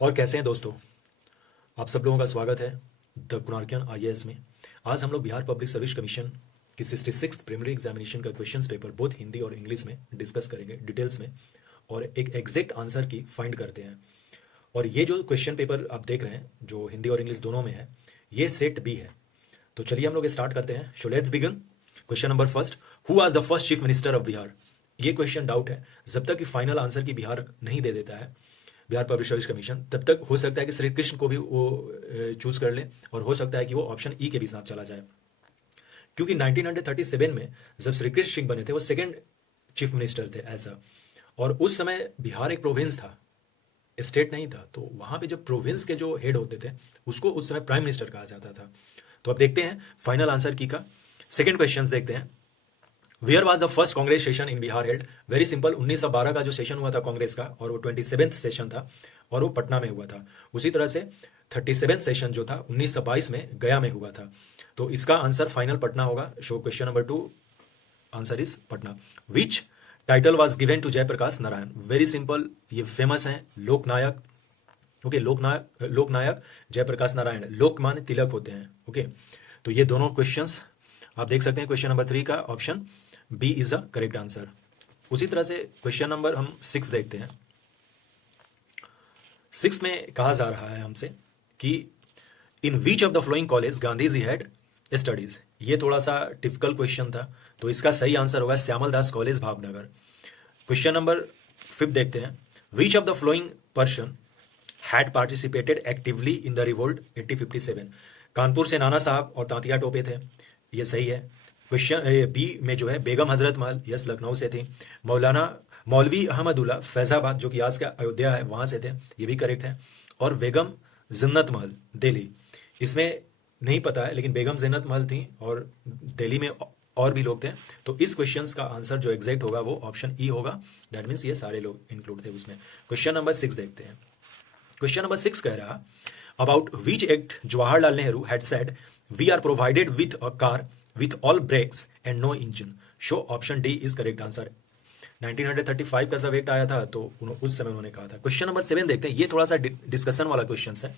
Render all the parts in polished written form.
और कैसे हैं दोस्तों। आप सब लोगों का स्वागत है द कुनार्कियन आईएएस में। आज हम लोग बिहार पब्लिक सर्विस कमीशन की 66 प्रीलिमिनरी एग्जामिनेशन का क्वेश्चंस पेपर बोथ हिंदी और इंग्लिश में डिस्कस करेंगे डिटेल्स में, और एक एग्जैक्ट आंसर की फाइंड करते हैं। और ये जो क्वेश्चन पेपर आप देख रहे हैं जो हिंदी और इंग्लिश दोनों में है, ये सेट बी है। तो चलिए हम लोग स्टार्ट करते हैं। So let's begin. Question number first, who was the first chief minister of Bihar. ये क्वेश्चन डाउट है। जब तक कि फाइनल आंसर की बिहार नहीं दे देता है बिहार पब्लिक सर्विस कमीशन, तब तक हो सकता है कि श्री कृष्ण को भी वो चूज कर ले, और हो सकता है कि वो ऑप्शन ई के भी साथ चला जाए। क्योंकि 1937 में जब श्री कृष्ण सिंह बने थे, वो सेकंड चीफ मिनिस्टर थे ऐसा, और उस समय बिहार एक प्रोविंस था, स्टेट नहीं था। तो वहां पे जब प्रोविंस के जो हेड होते थे उसको उस समय प्राइम मिनिस्टर कहा जाता था। तो अब देखते हैं फाइनल आंसर की का। सेकंड क्वेश्चन देखते हैं। Where was the first Congress session in Bihar held. Very simple, 1912 का जो सेशन हुआ था कांग्रेस का, और वो 27th सेशन था, और वो पटना में हुआ था। उसी तरह से 37th सेशन जो था 1922 में गया में हुआ था। तो इसका आंसर फाइनल पटना होगा। So question number 2 answer is Patna. Which title was given to Jayaprakash Narayan. Very simple, ये फेमस है लोकनायक। ओके, लोकनायक जयप्रकाश नारायण, लोकमान्य तिलक होते हैं। ओके, तो ये दोनों क्वेश्चंस आप देख सकते हैं। क्वेश्चन नंबर 3 का option B is a correct answer. उसी तरह से क्वेश्चन नंबर हम 6 देखते हैं। 6 में कहा जा रहा है हमसे कि in which of the following college Gandhi ji had studies. ये थोड़ा सा टिपिकल क्वेश्चन था, तो इसका सही आंसर होगा श्यामल दास कॉलेज भावनगर। क्वेश्चन नंबर 5 देखते हैं। Which of the flowing person had participated actively in the revolt 1857। Kanpur से नाना साहब और तांतिया टोपे थे, ये सही है। क्वेश्चन बी में जो है बेगम हजरत महल, यस लखनऊ से थी। मौलवी अहमदुल्ला फैजाबाद, जो कि आज का अयोध्या है, वहां से थे, ये भी करेक्ट है। और बेगम जिन्नत महल दिल्ली, इसमें नहीं पता है लेकिन बेगम जिन्नत महल थी, और दिल्ली में और भी लोग थे। तो इस क्वेश्चन का आंसर जो एग्जैक्ट होगा वो ऑप्शन ई होगा। दैट मीन्स ये सारे लोग इंक्लूड थे उसमें। क्वेश्चन नंबर 6 देखते हैं। क्वेश्चन नंबर 6 कह रहा, about which act Jawaharlal Nehru had said we are provided with a car with all brakes and no engine. So option D is correct answer. 1935 का सब एक्ट आया था, तो उस समय उन्होंने कहा था। क्वेश्चन नंबर 7 देखते हैं। ये थोड़ा सा डिस्कशन वाला क्वेश्चन है,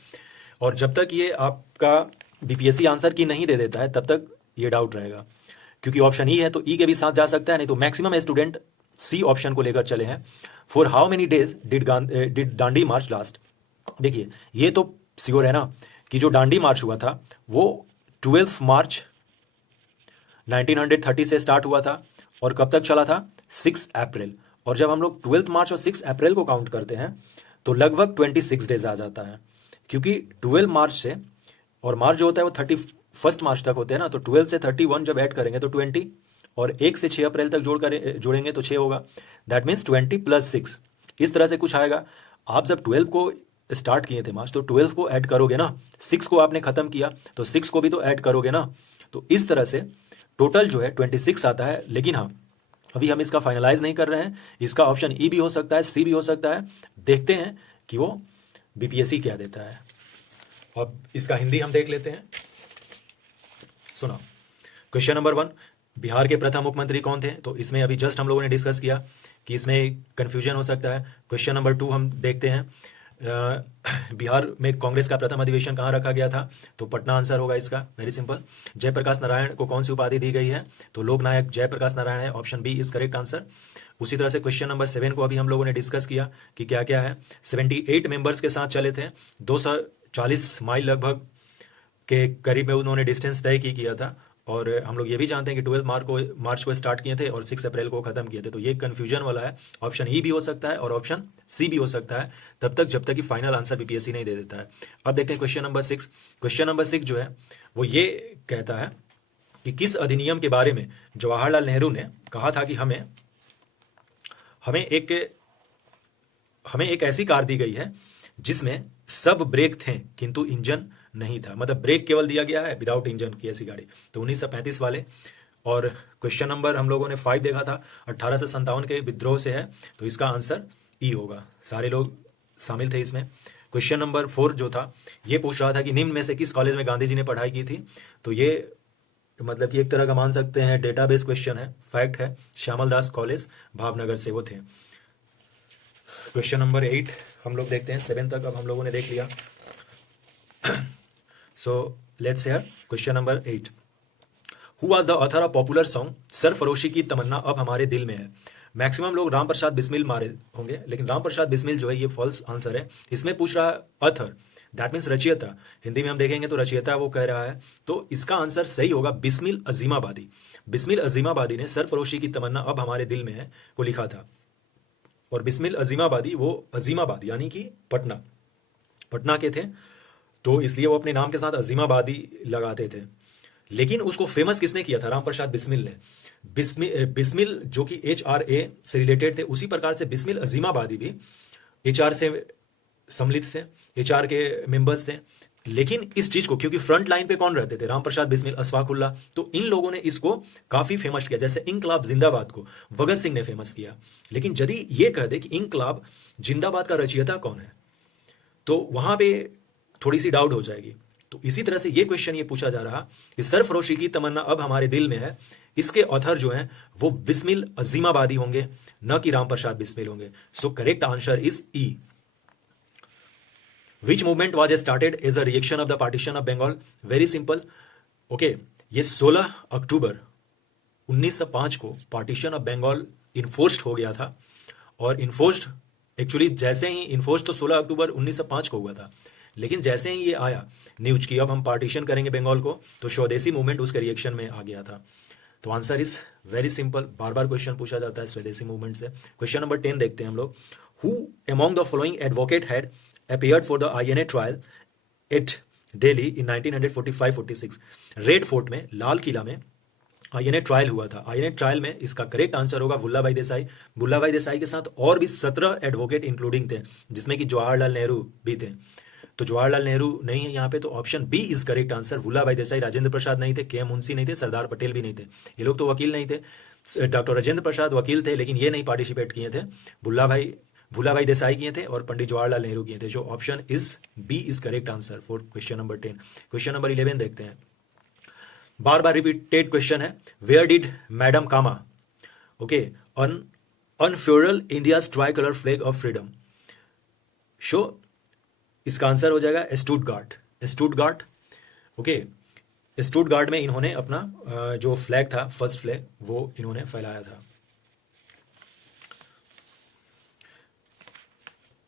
और जब तक ये आपका बीपीएससी आंसर की नहीं दे देता है तब तक ये डाउट रहेगा। क्योंकि ऑप्शन ई है तो ई के भी साथ जा सकता है, नहीं तो मैक्सिमम स्टूडेंट सी ऑप्शन को लेकर चले हैं। For how many days did Dandi March last. देखिए, ये तो श्योर है ना कि जो दांडी मार्च हुआ था वो 12 मार्च 1930 से स्टार्ट हुआ था, और कब तक चला था, 6 अप्रैल। और जब हम लोग 12 मार्च और 6 अप्रैल को काउंट करते हैं तो लगभग 26 डेज आ जाता है। क्योंकि 12 मार्च से, और मार्च जो होता है वो 31 मार्च तक होते हैं ना, तो 12 से 31 जब ऐड करेंगे तो 20, और 1 से 6 अप्रैल तक जोड़ेंगे तो 6 होगा। दैट मीन्स 20 + 6, इस तरह से कुछ आएगा। आप जब 12 को स्टार्ट किए थे मार्च, तो 12 को ऐड करोगे ना, 6 को आपने खत्म किया तो 6 को भी तो ऐड करोगे ना। तो इस तरह से टोटल जो है 26 आता है। लेकिन हाँ, अभी हम इसका फाइनलाइज नहीं कर रहे हैं। इसका ऑप्शन ई भी हो सकता है, सी भी हो सकता है। देखते हैं कि वो बीपीएससी क्या देता है। अब इसका हिंदी हम देख लेते हैं। सुना। क्वेश्चन नंबर 1, बिहार के प्रथम मुख्यमंत्री कौन थे। तो इसमें अभी जस्ट हम लोगों ने डिस्कस किया कि इसमें कंफ्यूजन हो सकता है। क्वेश्चन नंबर 2 हम देखते हैं। बिहार में कांग्रेस का प्रथम अधिवेशन कहाँ रखा गया था। तो पटना आंसर होगा इसका। Very simple. जयप्रकाश नारायण को कौन सी उपाधि दी गई है। तो लोकनायक जयप्रकाश नारायण है। Option B is correct answer. उसी तरह से क्वेश्चन नंबर 7 को अभी हम लोगों ने डिस्कस किया कि क्या क्या है। 78 मेंबर्स के साथ चले थे, 240 माइल लगभग के करीब में उन्होंने डिस्टेंस तय किया था। और हम लोग ये भी जानते हैं कि 12 मार्च को स्टार्ट किए थे और 6 अप्रैल को खत्म किए थे। तो ये कंफ्यूजन वाला है। ऑप्शन ई भी हो सकता है और ऑप्शन सी भी हो सकता है, तब तक जब तक कि फाइनल आंसर बीपीएससी नहीं दे देता है। अब देखते हैं क्वेश्चन नंबर 6। क्वेश्चन नंबर 6 जो है वो ये कहता है कि किस अधिनियम के बारे में जवाहरलाल नेहरू ने कहा था कि हमें एक ऐसी कार दी गई है जिसमें सब ब्रेक थे किंतु इंजन नहीं था। मतलब ब्रेक केवल दिया गया है, विदाउट इंजन की ऐसी गाड़ी। तो 1935 वाले। और क्वेश्चन नंबर हम लोगों ने 5 देखा था, 1857 के विद्रोह से है, तो इसका आंसर ई होगा। सारे लोग शामिल थे इसमें। क्वेश्चन नंबर 4 जो था ये पूछ रहा था कि निम्न में से किस कॉलेज में गांधी जी ने पढ़ाई की थी। तो ये मतलब कि एक तरह का मान सकते हैं डेटाबेस क्वेश्चन है, फैक्ट है। श्यामल दास कॉलेज भावनगर से वो थे। क्वेश्चन नंबर 8 हम लोग देखते हैं, 7 तक अब हम लोगों ने देख लिया। So let's hear question number 8। Who was the author of popular song Sarfaroshi ki Tamanna अब हमारे दिल में है? मैक्सिमम लोग राम प्रसाद बिस्मिल मारे होंगे, लेकिन राम प्रसाद बिस्मिल जो है ये फॉल्स आंसर है। इसमें पूछ रहा है ऑथर, दैट मीन्स रचयिता। हिंदी में हम देखेंगे तो रचयिता वो कह रहा है, तो इसका आंसर सही होगा बिस्मिल अजीमाबादी। बिस्मिल अजीमाबादी ने सरफरोशी की तमन्ना अब हमारे दिल में है को लिखा था। और बिस्मिल अजीमाबादी वो अजीमाबाद यानी कि पटना, पटना के थे, तो इसलिए वो अपने नाम के साथ अजीमाबादी लगाते थे। लेकिन उसको फेमस किसने किया था? राम प्रसाद बिस्मिल ने। बिस्मिल जो कि HRA से रिलेटेड थे, उसी प्रकार से बिस्मिल अजीमाबादी भी HR से सम्मिलित थे, HR के मेंबर्स थे। लेकिन इस चीज को, क्योंकि फ्रंट लाइन पे कौन रहते थे? राम प्रसाद बिस्मिल, अशफाकुल्ला, तो इन लोगों ने इसको काफी फेमस किया। जैसे इंकलाब जिंदाबाद को भगत सिंह ने फेमस किया। लेकिन यदि ये कह दे कि इंकलाब जिंदाबाद का रचयिता कौन है, तो वहां पे थोड़ी सी डाउट हो जाएगी। तो इसी तरह से ये क्वेश्चन ये पूछा जा रहा कि सरफरोशी की तमन्ना अब हमारे दिल में है, इसके ऑथर जो हैं वो बिस्मिल अजीमाबादी होंगे, न कि राम प्रसाद बिस्मिल होंगे। So correct answer is E. Which movement was started as a reaction of the partition of Bengal? Very simple, okay. ये 16 अक्टूबर 1905 को पार्टीशन ऑफ बंगाल इन्फोर्स्ड हो गया था। और इन्फोर्स्ड एक्चुअली जैसे ही इन्फोर्स्ड तो 16 अक्टूबर 1905 को हुआ था, लेकिन जैसे ही ये आया न्यूज की अब हम पार्टीशन करेंगे बंगाल को, तो स्वदेशी मूवमेंट उसके रिएक्शन में आ गया था। तो आंसर इज वेरी सिंपल। बार बार क्वेश्चन पूछा जाता है स्वदेशी मूवमेंट से। क्वेश्चन नंबर 10 देखते हैं हम लोग। Who among the following advocate had appeared for the INA trial at Delhi in 1945-46? Red fort में, लाल किला में INA ट्रायल हुआ था। INA ट्रायल में इसका करेक्ट आंसर होगा वल्लभ भाई देसाई। वल्लभ भाई देसाई के साथ और भी 17 एडवोकेट इंक्लूडिंग थे, जिसमें कि जवाहरलाल नेहरू भी थे। तो जवाहरलाल नेहरू नहीं है यहाँ पे, तो option B is correct answer. Vallabh Bhai Desai, Rajendra Prasad नहीं थे, KM मुंशी नहीं थे, सरदार पटेल भी नहीं थे। ये लोग तो वकील नहीं थे। डॉक्टर राजेंद्र प्रसाद वकील थे, लेकिन ये नहीं पार्टिसिपेट किए थे। भुल्ला भाई देसाई किए थे और पंडित जवाहरलाल नेहरू किए थे। जो option is B is correct answer for question number 10। Question number 11 देखते हैं। बार बार रिपीटेड क्वेश्चन है। Where did madam Cama okay unfurl India's tricolour flag of freedom show? इसका आंसर हो जाएगा स्टुटगार्ट। Stuttgart, okay. स्टुटगार्ट में इन्होंने अपना जो फ्लैग था, फर्स्ट फ्लैग, वो इन्होंने फैलाया था।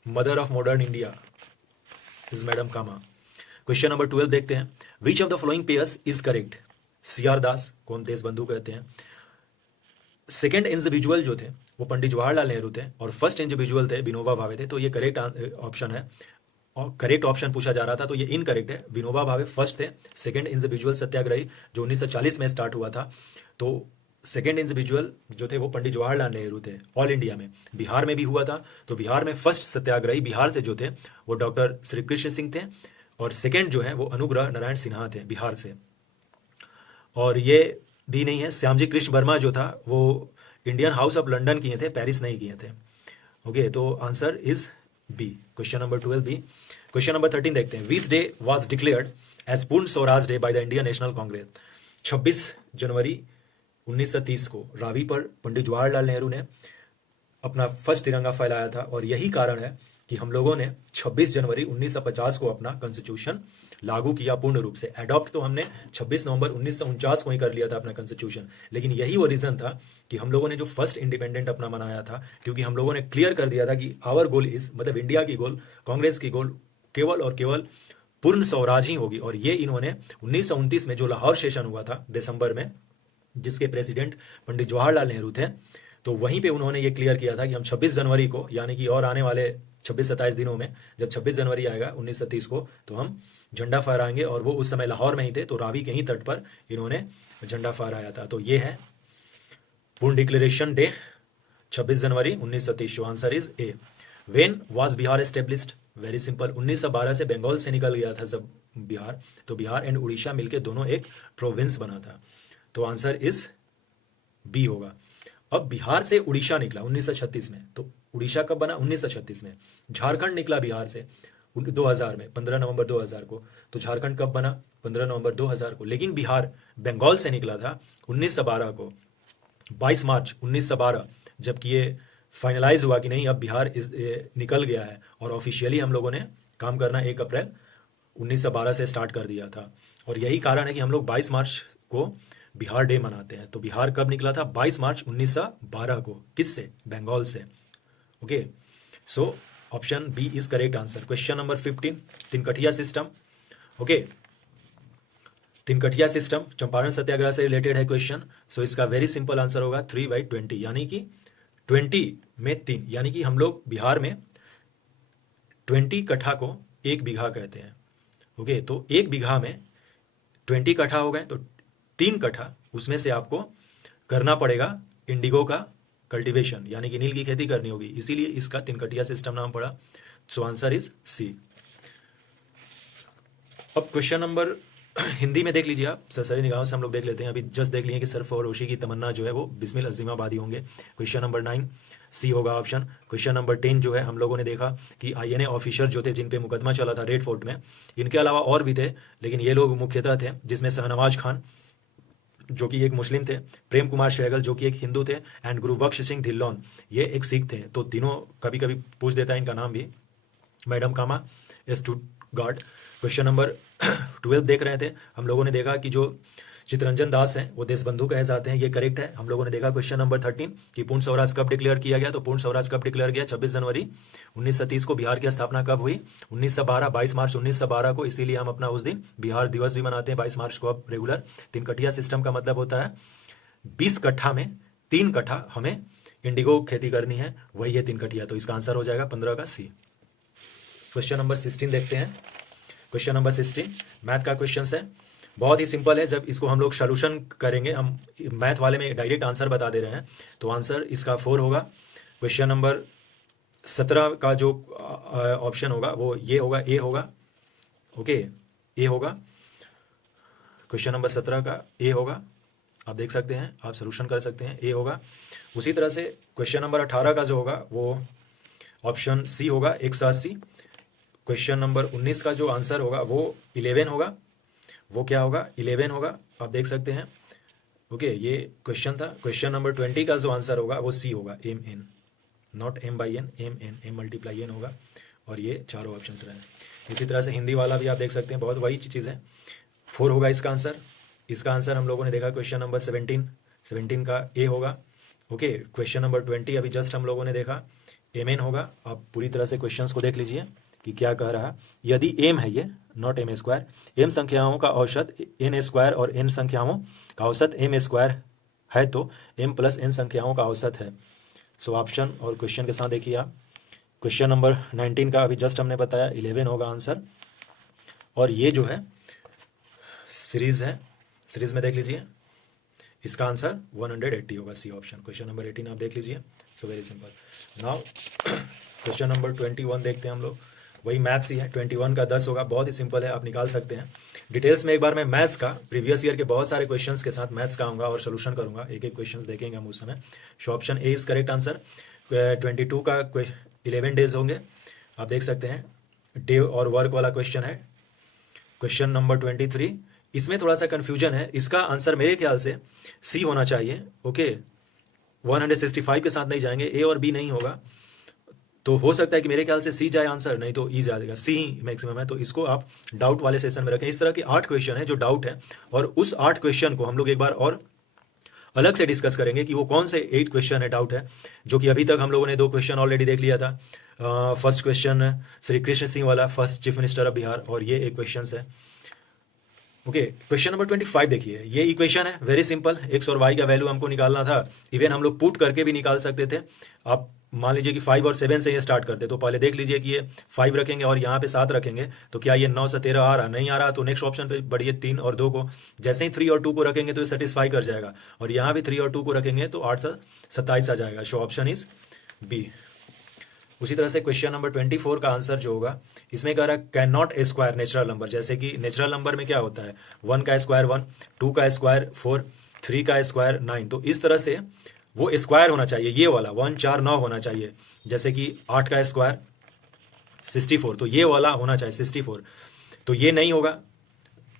Mother of modern India is madam Cama. Question number 12 देखते हैं। Which of the following pairs is correct? CR Das को हम देश बंधु कहते हैं। सेकेंड इंडिविजुअल जो थे वो पंडित जवाहरलाल नेहरू थे, और फर्स्ट इंडिविजुअल थे विनोबा भावे थे। तो ये करेक्ट ऑप्शन है, और करेक्ट ऑप्शन पूछा जा रहा था तो ये इनकरेक्ट है। विनोबा भावे फर्स्ट थे। सेकेंड इंडिविजुअल सत्याग्रही जो 1940 में स्टार्ट हुआ था, तो सेकेंड इंडिविजुअल जो थे वो पंडित जवाहरलाल नेहरू थे। ऑल इंडिया में, बिहार में भी हुआ था, तो बिहार में फर्स्ट सत्याग्रही बिहार से जो थे वो डॉक्टर श्री कृष्ण सिंह थे, और सेकेंड जो है वो अनुग्रह नारायण सिन्हा थे बिहार से। और ये भी नहीं है, श्यामजी कृष्ण वर्मा जो था वो इंडियन हाउस ऑफ लंदन किए थे, पेरिस नहीं किए थे। ओके, तो answer is B. Question number 12 B. Question number 13 देखते हैं। Which day was declared as Purna Swaraj day by the Indian National Congress? 26 जनवरी 1930 को रावी पर पंडित जवाहरलाल नेहरू ने अपना फर्स्ट तिरंगा फहराया था, और यही कारण है कि हम लोगों ने 26 जनवरी 1950 को अपना कॉन्स्टिट्यूशन लागू किया पूर्ण रूप से। एडॉप्ट तो हमने 26 नवंबर 1949 को ही कर लिया था अपना कॉन्स्टिट्यूशन, लेकिन यही वो रीजन था कि हम लोगों ने जो फर्स्ट इंडिपेंडेंट अपना मनाया था, क्योंकि हम लोगों ने क्लियर कर दिया था कि आवर गोल इज, मतलब इंडिया की गोल, कांग्रेस की गोल केवल और केवल पूर्ण स्वराज ही होगी। और ये इन्होंने 1929 में जो लाहौर सेशन हुआ था दिसंबर में, जिसके प्रेसिडेंट पंडित जवाहरलाल नेहरू थे, तो वहीं पे उन्होंने ये क्लियर किया था कि हम 26 जनवरी को, यानी कि और आने वाले 26-27 दिनों में, जब 26 जनवरी आएगा 1930 को, तो हम झंडा फहराएंगे। और वो उस समय लाहौर में ही थे, तो रावी के ही तट पर इन्होंने झंडा फहराया था। तो ये है पूर्ण डिक्लेरेशन डे 26 जनवरी 1930। Answer is A. When was Bihar established? Very simple, 1912 से बंगाल से निकल गया था जब बिहार, तो बिहार एंड उड़ीसा मिलकर दोनों एक प्रोविंस बना था। तो आंसर इज बी होगा। अब बिहार से उड़ीसा निकला 1936 में, तो उड़ीसा कब बना? 1936 में। झारखंड निकला बिहार से 2000 में, 15 नवंबर 2000 को, तो झारखंड कब बना? 15 नवंबर 2000 को। लेकिन बिहार बंगाल से निकला था 1912 को, 22 मार्च 1912, जबकि ये फाइनलाइज हुआ कि नहीं अब बिहार निकल गया है, और ऑफिशियली हम लोगों ने काम करना 1 अप्रैल 1912 से स्टार्ट कर दिया था। और यही कारण है कि हम लोग 22 मार्च को बिहार डे मनाते हैं। तो बिहार कब निकला था? 22 मार्च 1912 को। किससे? बंगाल से। Okay, so option B is correct answer. Question number 15, Tinkathia system. Okay, Tinkathia system Champaran Satyagraha से रिलेटेड है क्वेश्चन। सो इसका वेरी सिंपल आंसर होगा 3/20, यानी कि 20 में 3, यानी कि हम लोग बिहार में 20 कट्ठा को 1 बीघा कहते हैं। ओके, तो 1 बीघा में 20 कट्ठा हो गए, तो 3 कट्ठा उसमें से आपको करना पड़ेगा इंडिगो का कल्टीवेशन, यानी कि नील की खेती करनी होगी, इसीलिए इसका तिनकटिया सिस्टम नाम पड़ा। So answer is C. अब क्वेश्चन नंबर हिंदी में देख लीजिए आप, सरसरी निगाहों से हम लोग देख लेते हैं। अभी जस्ट देख लिए कि सरफरोशी की तमन्ना जो है वो बिस्मिल अजीमाबादी होंगे। क्वेश्चन नंबर 9 सी होगा ऑप्शन। क्वेश्चन नंबर 10 जो है हम लोगों ने देखा कि आईएनए ऑफिसर जो थे जिन पे मुकदमा चला था रेड फोर्ट में, इनके अलावा और भी थे, लेकिन ये लोग मुख्यतः थे, जिसमें शाहनवाज खान जो कि एक मुस्लिम थे, प्रेम कुमार सहगल जो कि एक हिंदू थे, एंड गुरुबख्श सिंह धिल्लोन ये एक सिख थे। तो तीनों कभी कभी पूछ देता है इनका नाम भी। मैडम कामा स्टुटगार्ट। क्वेश्चन नंबर 12 देख रहे थे हम लोगों ने, देखा कि जो चितरंजन दास हैं वो देशबंधु कहे जाते हैं, ये करेक्ट है। हम लोगों ने देखा क्वेश्चन नंबर 13 कि पूर्ण स्वराज कब डिक्लेयर किया गया, तो पूर्ण स्वराज कब डिक्लेयर किया? 26 जनवरी 1930 को। बिहार की स्थापना कब हुई? 1912, 22 मार्च 1912 को, इसीलिए हम अपना उस दिन बिहार दिवस भी मनाते हैं 22 मार्च को अब रेगुलर। तिनकटिया सिस्टम का मतलब होता है 20 कट्ठा में 3 कट्ठा हमें इंडिगो खेती करनी है, वही है तिनकटिया। तो इसका आंसर हो जाएगा 15 का सी। क्वेश्चन नंबर 16 देखते हैं। क्वेश्चन नंबर 16 मैथ का क्वेश्चन है, बहुत ही सिंपल है। जब इसको हम लोग सोल्यूशन करेंगे, हम मैथ वाले में डायरेक्ट आंसर बता दे रहे हैं, तो आंसर इसका 4 होगा। क्वेश्चन नंबर 17 का जो ऑप्शन होगा वो ये होगा, ए होगा। ओके, ए होगा। क्वेश्चन नंबर 17 का ए होगा, आप देख सकते हैं, आप सोल्यूशन कर सकते हैं, ए होगा। उसी तरह से क्वेश्चन नंबर 18 का जो होगा वो ऑप्शन सी होगा, 180। क्वेश्चन नंबर 19 का जो आंसर होगा वो 11 होगा। वो क्या होगा? 11 होगा, आप देख सकते हैं। ओके, ये क्वेश्चन था। क्वेश्चन नंबर 20 का जो आंसर होगा वो सी होगा, M N, not M by N, M N, M multiply N होगा। और ये चारों ऑप्शन रहे। इसी तरह से हिंदी वाला भी आप देख सकते हैं, बहुत वही चीज़ है, 4 होगा इसका आंसर। इसका आंसर हम लोगों ने देखा क्वेश्चन नंबर 17 का ए होगा। ओके, क्वेश्चन नंबर 20 अभी जस्ट हम लोगों ने देखा, एम एन होगा। आप पूरी तरह से क्वेश्चन को देख लीजिए कि क्या कह रहा है। यदि एम है, ये नॉट एम स्क्वायर, एम संख्याओं का औसत एन स्क्वायर और एन संख्याओं का औसत एम स्क्वायर है, तो एम प्लस एन संख्याओं का औसत है। सो ऑप्शन और क्वेश्चन के साथ देखिए आप। क्वेश्चन नंबर 19 का अभी जस्ट हमने बताया, 11 होगा आंसर। और ये जो है सीरीज है, सीरीज में देख लीजिए, इसका आंसर 180 होगा, सी ऑप्शन। क्वेश्चन नंबर 18 आप देख लीजिए। So very simple. Now question number 21 देखते हैं हम लोग, वही मैथ्स ही है। 21 का 10 होगा, बहुत ही सिंपल है, आप निकाल सकते हैं। डिटेल्स में एक बार मैं मैथ्स का प्रीवियस ईयर के बहुत सारे क्वेश्चंस के साथ मैथ्स का आऊंगा और सोल्यूशन करूंगा, एक एक क्वेश्चंस देखेंगे हम उस समय। सो option A is correct answer. 22 का 11 डेज होंगे, आप देख सकते हैं, डे और वर्क वाला क्वेश्चन है। क्वेश्चन नंबर 23, इसमें थोड़ा सा कंफ्यूजन है, इसका आंसर मेरे ख्याल से सी होना चाहिए। ओके, 165 के साथ नहीं जाएंगे, ए और बी नहीं होगा, तो हो सकता है कि मेरे ख्याल से सी जाए आंसर, नहीं तो ई जाएगा, सी ही मैक्सिमम है। तो इसको आप डाउट वाले सेशन में रखें। इस तरह के 8 क्वेश्चन है जो डाउट है, और उस 8 क्वेश्चन को हम लोग एक बार और अलग से डिस्कस करेंगे कि वो कौन से 8 क्वेश्चन है डाउट है, जो कि अभी तक हम लोगों ने 2 क्वेश्चन ऑलरेडी देख लिया था। फर्स्ट क्वेश्चन श्री कृष्ण सिंह वाला, first chief minister of Bihar, और ये एक क्वेश्चन है। ओके, क्वेश्चन नंबर 25 देखिए, ये इक्वेशन है, वेरी सिंपल, एक्स और वाई का वैल्यू हमको निकालना था। इवन हम लोग पुट करके भी निकाल सकते थे। आप मान लीजिए कि 5 और 7 से ये स्टार्ट करते, तो पहले देख लीजिए कि ये 5 रखेंगे और यहाँ पे 7 रखेंगे, तो क्या ये 9 से 13 आ रहा? नहीं आ रहा, तो नेक्स्ट ऑप्शन पे बढ़िए 3 और 2 को। जैसे ही 3 और 2 को रखेंगे तो ये सेटिस्फाई कर जाएगा, और यहाँ भी 3 और 2 को रखेंगे तो 8 से 27 आ जाएगा। So option is B. उसी तरह से क्वेश्चन नंबर 24 का आंसर जो होगा, इसमें कह रहा है can not square natural number. जैसे कि नेचुरल नंबर में क्या होता है, 1 का स्क्वायर 1, 2 का स्क्वायर 4, 3 का स्क्वायर 9। तो इस तरह से वो स्क्वायर होना चाहिए, ये वाला 1 4 9 होना चाहिए। जैसे कि 8 का स्क्वायर 64, तो ये वाला होना चाहिए 64, तो ये नहीं होगा।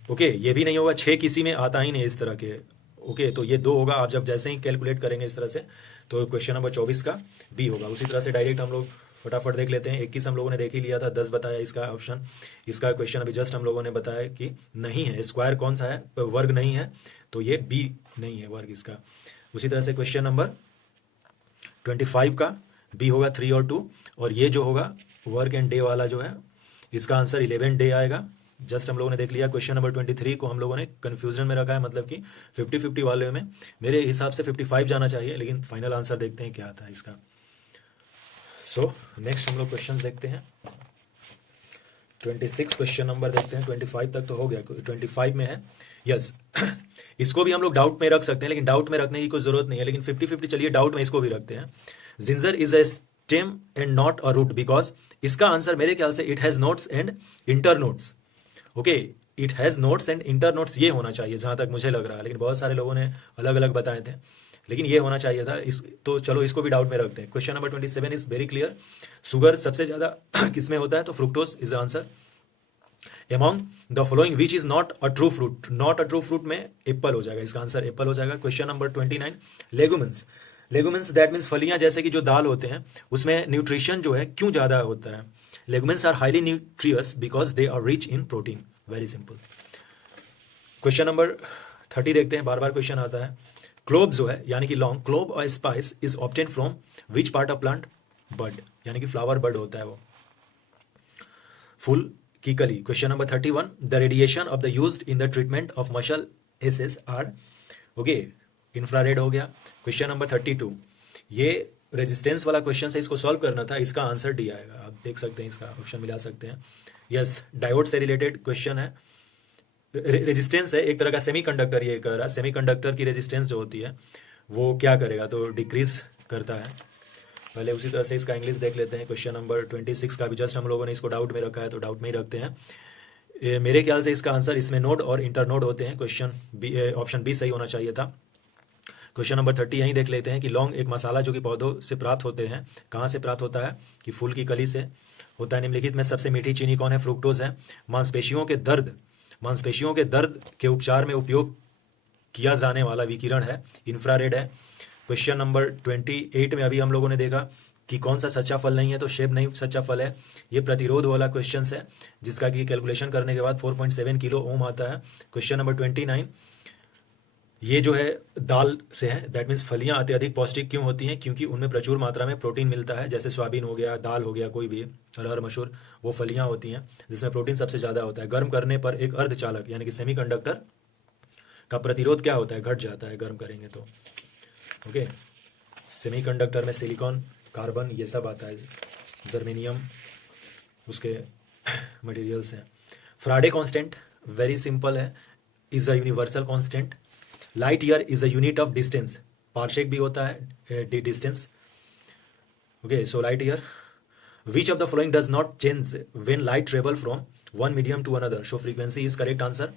ओके, ये भी नहीं होगा, 6 किसी में आता ही नहीं इस तरह के। ओके, तो ये 2 होगा। आप जब जैसे ही कैलकुलेट करेंगे इस तरह से, तो क्वेश्चन नंबर 24 का बी होगा। उसी तरह से डायरेक्ट हम लोग फटाफट देख लेते हैं। 21 हम लोगों ने देख ही लिया था, 10 बताया इसका ऑप्शन। इसका क्वेश्चन अभी जस्ट हम लोगों ने बताया कि नहीं है, स्क्वायर कौन सा है, वर्ग नहीं है, तो ये बी नहीं है वर्ग इसका। उसी तरह से क्वेश्चन नंबर 25 का बी होगा 3 और 2, और ये जो होगा वर्क एंड डे वाला जो है इसका आंसर 11 डे आएगा। जस्ट हम लोगों ने देख लिया। क्वेश्चन नंबर 23 को हम लोगों ने कंफ्यूजन में रखा है, मतलब कि 50-50 वाले में मेरे हिसाब से 55 जाना चाहिए, लेकिन फाइनल आंसर देखते हैं क्या आता है इसका। सो नेक्स्ट हम लोग क्वेश्चन देखते हैं। 26 क्वेश्चन नंबर देखते हैं। 25 तक तो हो गया, 25 में है यस इसको भी हम लोग डाउट में रख सकते हैं, लेकिन डाउट में रखने की कोई जरूरत नहीं है, लेकिन 50-50 चलिए डाउट में इसको भी रखते हैं। Ginger is a stem and not a root because, इसका आंसर मेरे ख्याल से it has nodes and internodes. Okay, it has nodes and internodes ये होना चाहिए जहां तक मुझे लग रहा है, लेकिन बहुत सारे लोगों ने अलग अलग बताए थे, लेकिन ये होना चाहिए था इस, तो चलो इसको भी डाउट में रखते हैं। Question number 27 is very clear. Sugar सबसे ज्यादा किसमें होता है, तो fructose is answer. Among the following which is not a true fruit, not a true fruit में एप्पल हो जाएगा, इसका आंसर एप्पल हो जाएगा। क्वेश्चन नंबर 29 लेगुमिन्स, लेगुमिन्स दैट मीन्स फलियां, जैसे कि जो दाल होते हैं उसमें न्यूट्रिशन जो है क्यों ज्यादा होता है। Legumes are highly nutritious because they are rich in protein, very simple. Question number 30 देखते हैं, बार बार क्वेश्चन आता है। क्लोव जो है यानी कि लॉन्ग, क्लोव और spice is obtain from which part of plant, bud, यानी कि फ्लावर बड होता है वो, फूल की कली। Question number 31 the radiation of the used in the treatment of muscle aches are, okay infrared हो गया। क्वेश्चन नंबर 32 ये रेजिस्टेंस वाला क्वेश्चन से इसको सॉल्व करना था, इसका आंसर डी आएगा, आप देख सकते हैं इसका ऑप्शन मिला सकते हैं। यस, डायोड से रिलेटेड क्वेश्चन है, रेजिस्टेंस है एक तरह का सेमीकंडक्टर, ये कह रहा है सेमीकंडक्टर की रेजिस्टेंस जो होती है वो क्या करेगा, तो डिक्रीज करता है। पहले उसी तरह से इसका इंग्लिश देख लेते हैं। क्वेश्चन नंबर 26 का भी जस्ट हम लोगों ने इसको डाउट में रखा है, तो डाउट में ही रखते हैं। मेरे ख्याल से इसका आंसर इसमें नोड और इंटरनोड होते हैं, क्वेश्चन बी, ऑप्शन बी सही होना चाहिए था। क्वेश्चन नंबर 30 यही देख लेते हैं कि लौंग एक मसाला जो कि पौधों से प्राप्त होते हैं, कहाँ से प्राप्त होता है, कि फूल की कली से होता है। निम्नलिखित में सबसे मीठी चीनी कौन है, फ्रुक्टोज है। मांसपेशियों के दर्द के उपचार में उपयोग किया जाने वाला विकिरण है, इंफ्रारेड है। क्वेश्चन नंबर 28 में अभी हम लोगों ने देखा कि कौन सा सच्चा फल नहीं है, तो सेब नहीं सच्चा फल है। ये प्रतिरोध वाला क्वेश्चन है जिसका कि कैलकुलेशन करने के बाद 4.7 किलो ओम आता है। क्वेश्चन नंबर 29 ये जो है दाल से है, दैट मीन्स फलियां अत्यधिक पौष्टिक क्यों होती हैं, क्योंकि उनमें प्रचुर मात्रा में प्रोटीन मिलता है। जैसे सोयाबीन हो गया, दाल हो गया, कोई भी अरहर मसूर, वो फलियां होती हैं जिसमें प्रोटीन सबसे ज्यादा होता है। गर्म करने पर एक अर्धचालक यानी कि सेमीकंडक्टर का प्रतिरोध क्या होता है, घट जाता है गर्म करेंगे तो। ओके, सेमीकंडक्टर में सिलिकॉन, कार्बन ये सब आता है, जर्मेनियम उसके मटेरियल्स हैं। फ्राडे कांस्टेंट वेरी सिंपल है, is a universal constant. Light year is a unit of distance, parsec भी होता है distance. Okay, so light year. Which of the following does not change when light travel from one medium to another, so frequency is correct answer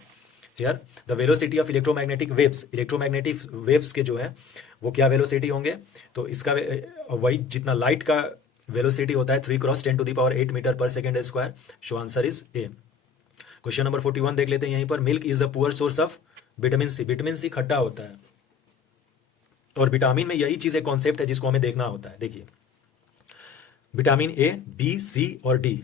here. The velocity of electromagnetic waves, electromagnetic waves के जो है वो क्या velocity होंगे, तो इसका वही जितना लाइट का वेलोसिटी होता है 3 × 10⁸ मीटर पर second square, so answer is A. Question number 41 देख लेते हैं यहीं पर। Milk is the poor source of vitamin C, vitamin C खट्टा होता है, और विटामिन में यही चीज एक कॉन्सेप्ट है जिसको हमें देखना होता है। देखिए विटामिन ए, बी, सी और डी,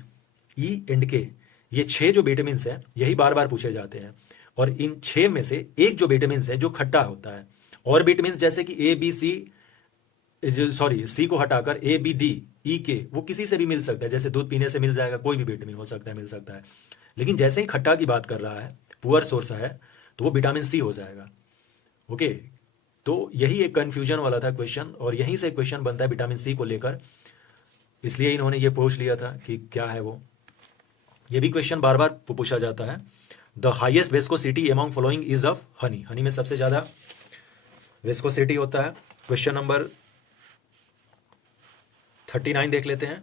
ई एंड के, ये 6 जो विटामिन है यही बार बार पूछे जाते हैं, और इन 6 में से एक जो विटामिन है जो खट्टा होता है, और विटामिन जैसे कि A B C, sorry C को हटाकर ए बी डी ई के, वो किसी से भी मिल सकता है, जैसे दूध पीने से मिल जाएगा, कोई भी विटामिन हो सकता है, मिल सकता है। लेकिन जैसे ही खट्टा की बात कर रहा है, पुअर सोर्स है, तो वो विटामिन सी हो जाएगा। ओके, तो यही एक कंफ्यूजन वाला था क्वेश्चन, और यहीं से क्वेश्चन बनता है विटामिन सी को लेकर, इसलिए इन्होंने ये पूछ लिया था कि क्या है वो। ये भी क्वेश्चन बार बार पूछा जाता है। The highest viscosity among following is of honey, Honey में सबसे ज्यादा वेस्कोसिटी होता है। क्वेश्चन नंबर 39 देख लेते हैं।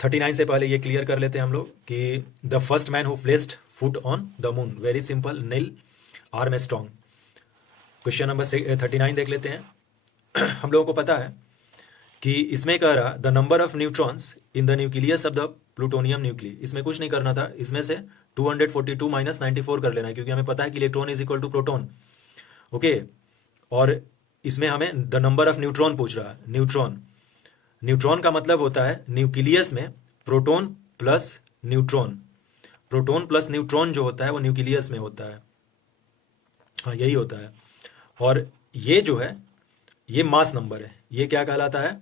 39 से पहले ये क्लियर कर लेते हैं हम लोग कि the first man who placed foot on the moon, very simple, Neil Armstrong. Question number 39 देख लेते हैं। हम लोगों को पता है कि इसमें कह रहा the number of neutrons in the nucleus of the plutonium nuclei, इसमें कुछ नहीं करना था, इसमें से 242 - 94 कर लेना है, क्योंकि हमें पता है कि electron is equal to proton. Okay, और इसमें हमें द नंबर ऑफ न्यूट्रॉन पूछ रहा है। न्यूट्रॉन का मतलब होता है न्यूक्लियस में proton plus neutron. Proton plus neutron जो होता है वो न्यूक्लियस में होता है। हाँ, यही होता है। और ये जो है ये मास नंबर है। ये क्या कहलाता है?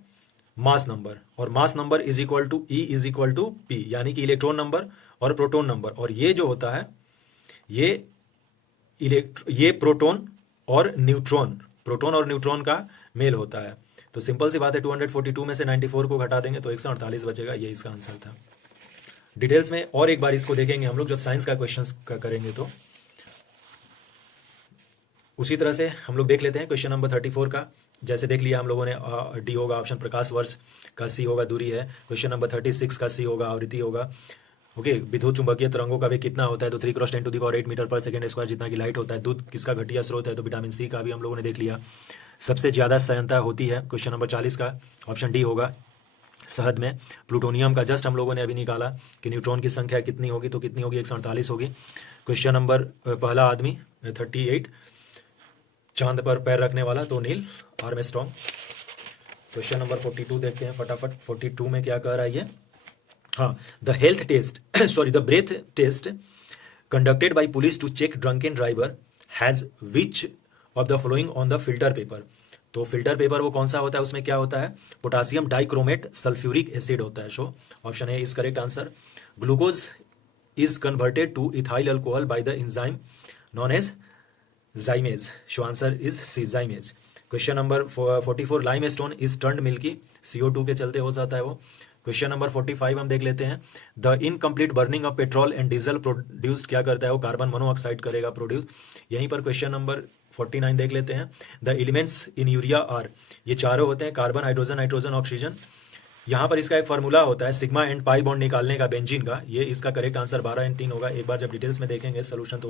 Mass number. और mass number is equal to E is equal to P, यानी कि इलेक्ट्रॉन नंबर और प्रोटॉन नंबर। और ये जो होता है ये ये प्रोटॉन और न्यूट्रॉन का मेल होता है। तो सिंपल सी बात है, 242 में से 94 को घटा देंगे तो 148 बचेगा। ये इसका आंसर था। डिटेल्स में और एक बार इसको देखेंगे हम लोग जब साइंस का क्वेश्चंस करेंगे तो। उसी तरह से हम लोग देख लेते हैं क्वेश्चन नंबर 34 का। जैसे देख लिया हम लोगों ने, डी होगा ऑप्शन प्रकाश वर्ष का, सी होगा दूरी है। क्वेश्चन नंबर 36 का सी होगा आवृत्ति होगा। ओके, विद्युत चुंबकीय तरंगों का वेग कितना होता है? तो 3 × 10⁸ मीटर पर सेकंड स्क्वायर जितना की लाइट होता है। दूध किसका घटिया स्रोत है? तो विटामिन सी का भी हम लोगों ने देख लिया। सबसे ज्यादा सयनता होती है, क्वेश्चन नंबर 40 का ऑप्शन डी होगा, शहद में। प्लूटोनियम का जस्ट हम लोगों ने अभी निकाला कि न्यूट्रॉन की संख्या कितनी होगी, तो कितनी होगी? 148 होगी। क्वेश्चन नंबर पहला आदमी 38 चांद पर पैर रखने वाला, तो नील आर्मस्ट्रॉन्ग। क्वेश्चन नंबर 42 देखते हैं फटाफट। 42 में क्या कह रहा है ये? हाँ, the health test sorry the breath test conducted by police to check drunken driver has which of the following on the filter paper. तो फिल्टर पेपर वो कौन सा होता है? उसमें क्या होता है? पोटासियम डाइक्रोमेट सल्फ्यूरिक एसिड होता है। So option A is correct answer. Glucose is converted to ethyl alcohol by the enzyme known as zymase. So answer is C, zymase. Question number 44 limestone is turned milky, CO2 के चलते हो जाता है वो। Question number 45 हम देख लेते हैं। The incomplete burning of petrol and diesel produce क्या करता है? वो कार्बन मोनोऑक्साइड करेगा प्रोड्यूस। यहीं पर क्वेश्चन नंबर 49 देख लेते हैं। The elements in urea are, ये चारों होते हैं कार्बन, हाइड्रोजन, नाइट्रोजन, ऑक्सीजन। यहाँ पर इसका एक फार्मूला होता है सिग्मा एंड पाई बॉन्ड निकालने का बेंजीन का। ये इसका करेक्ट आंसर 12N3 होगा। एक बार जब डिटेल्स में देखेंगे सोल्यूशन तो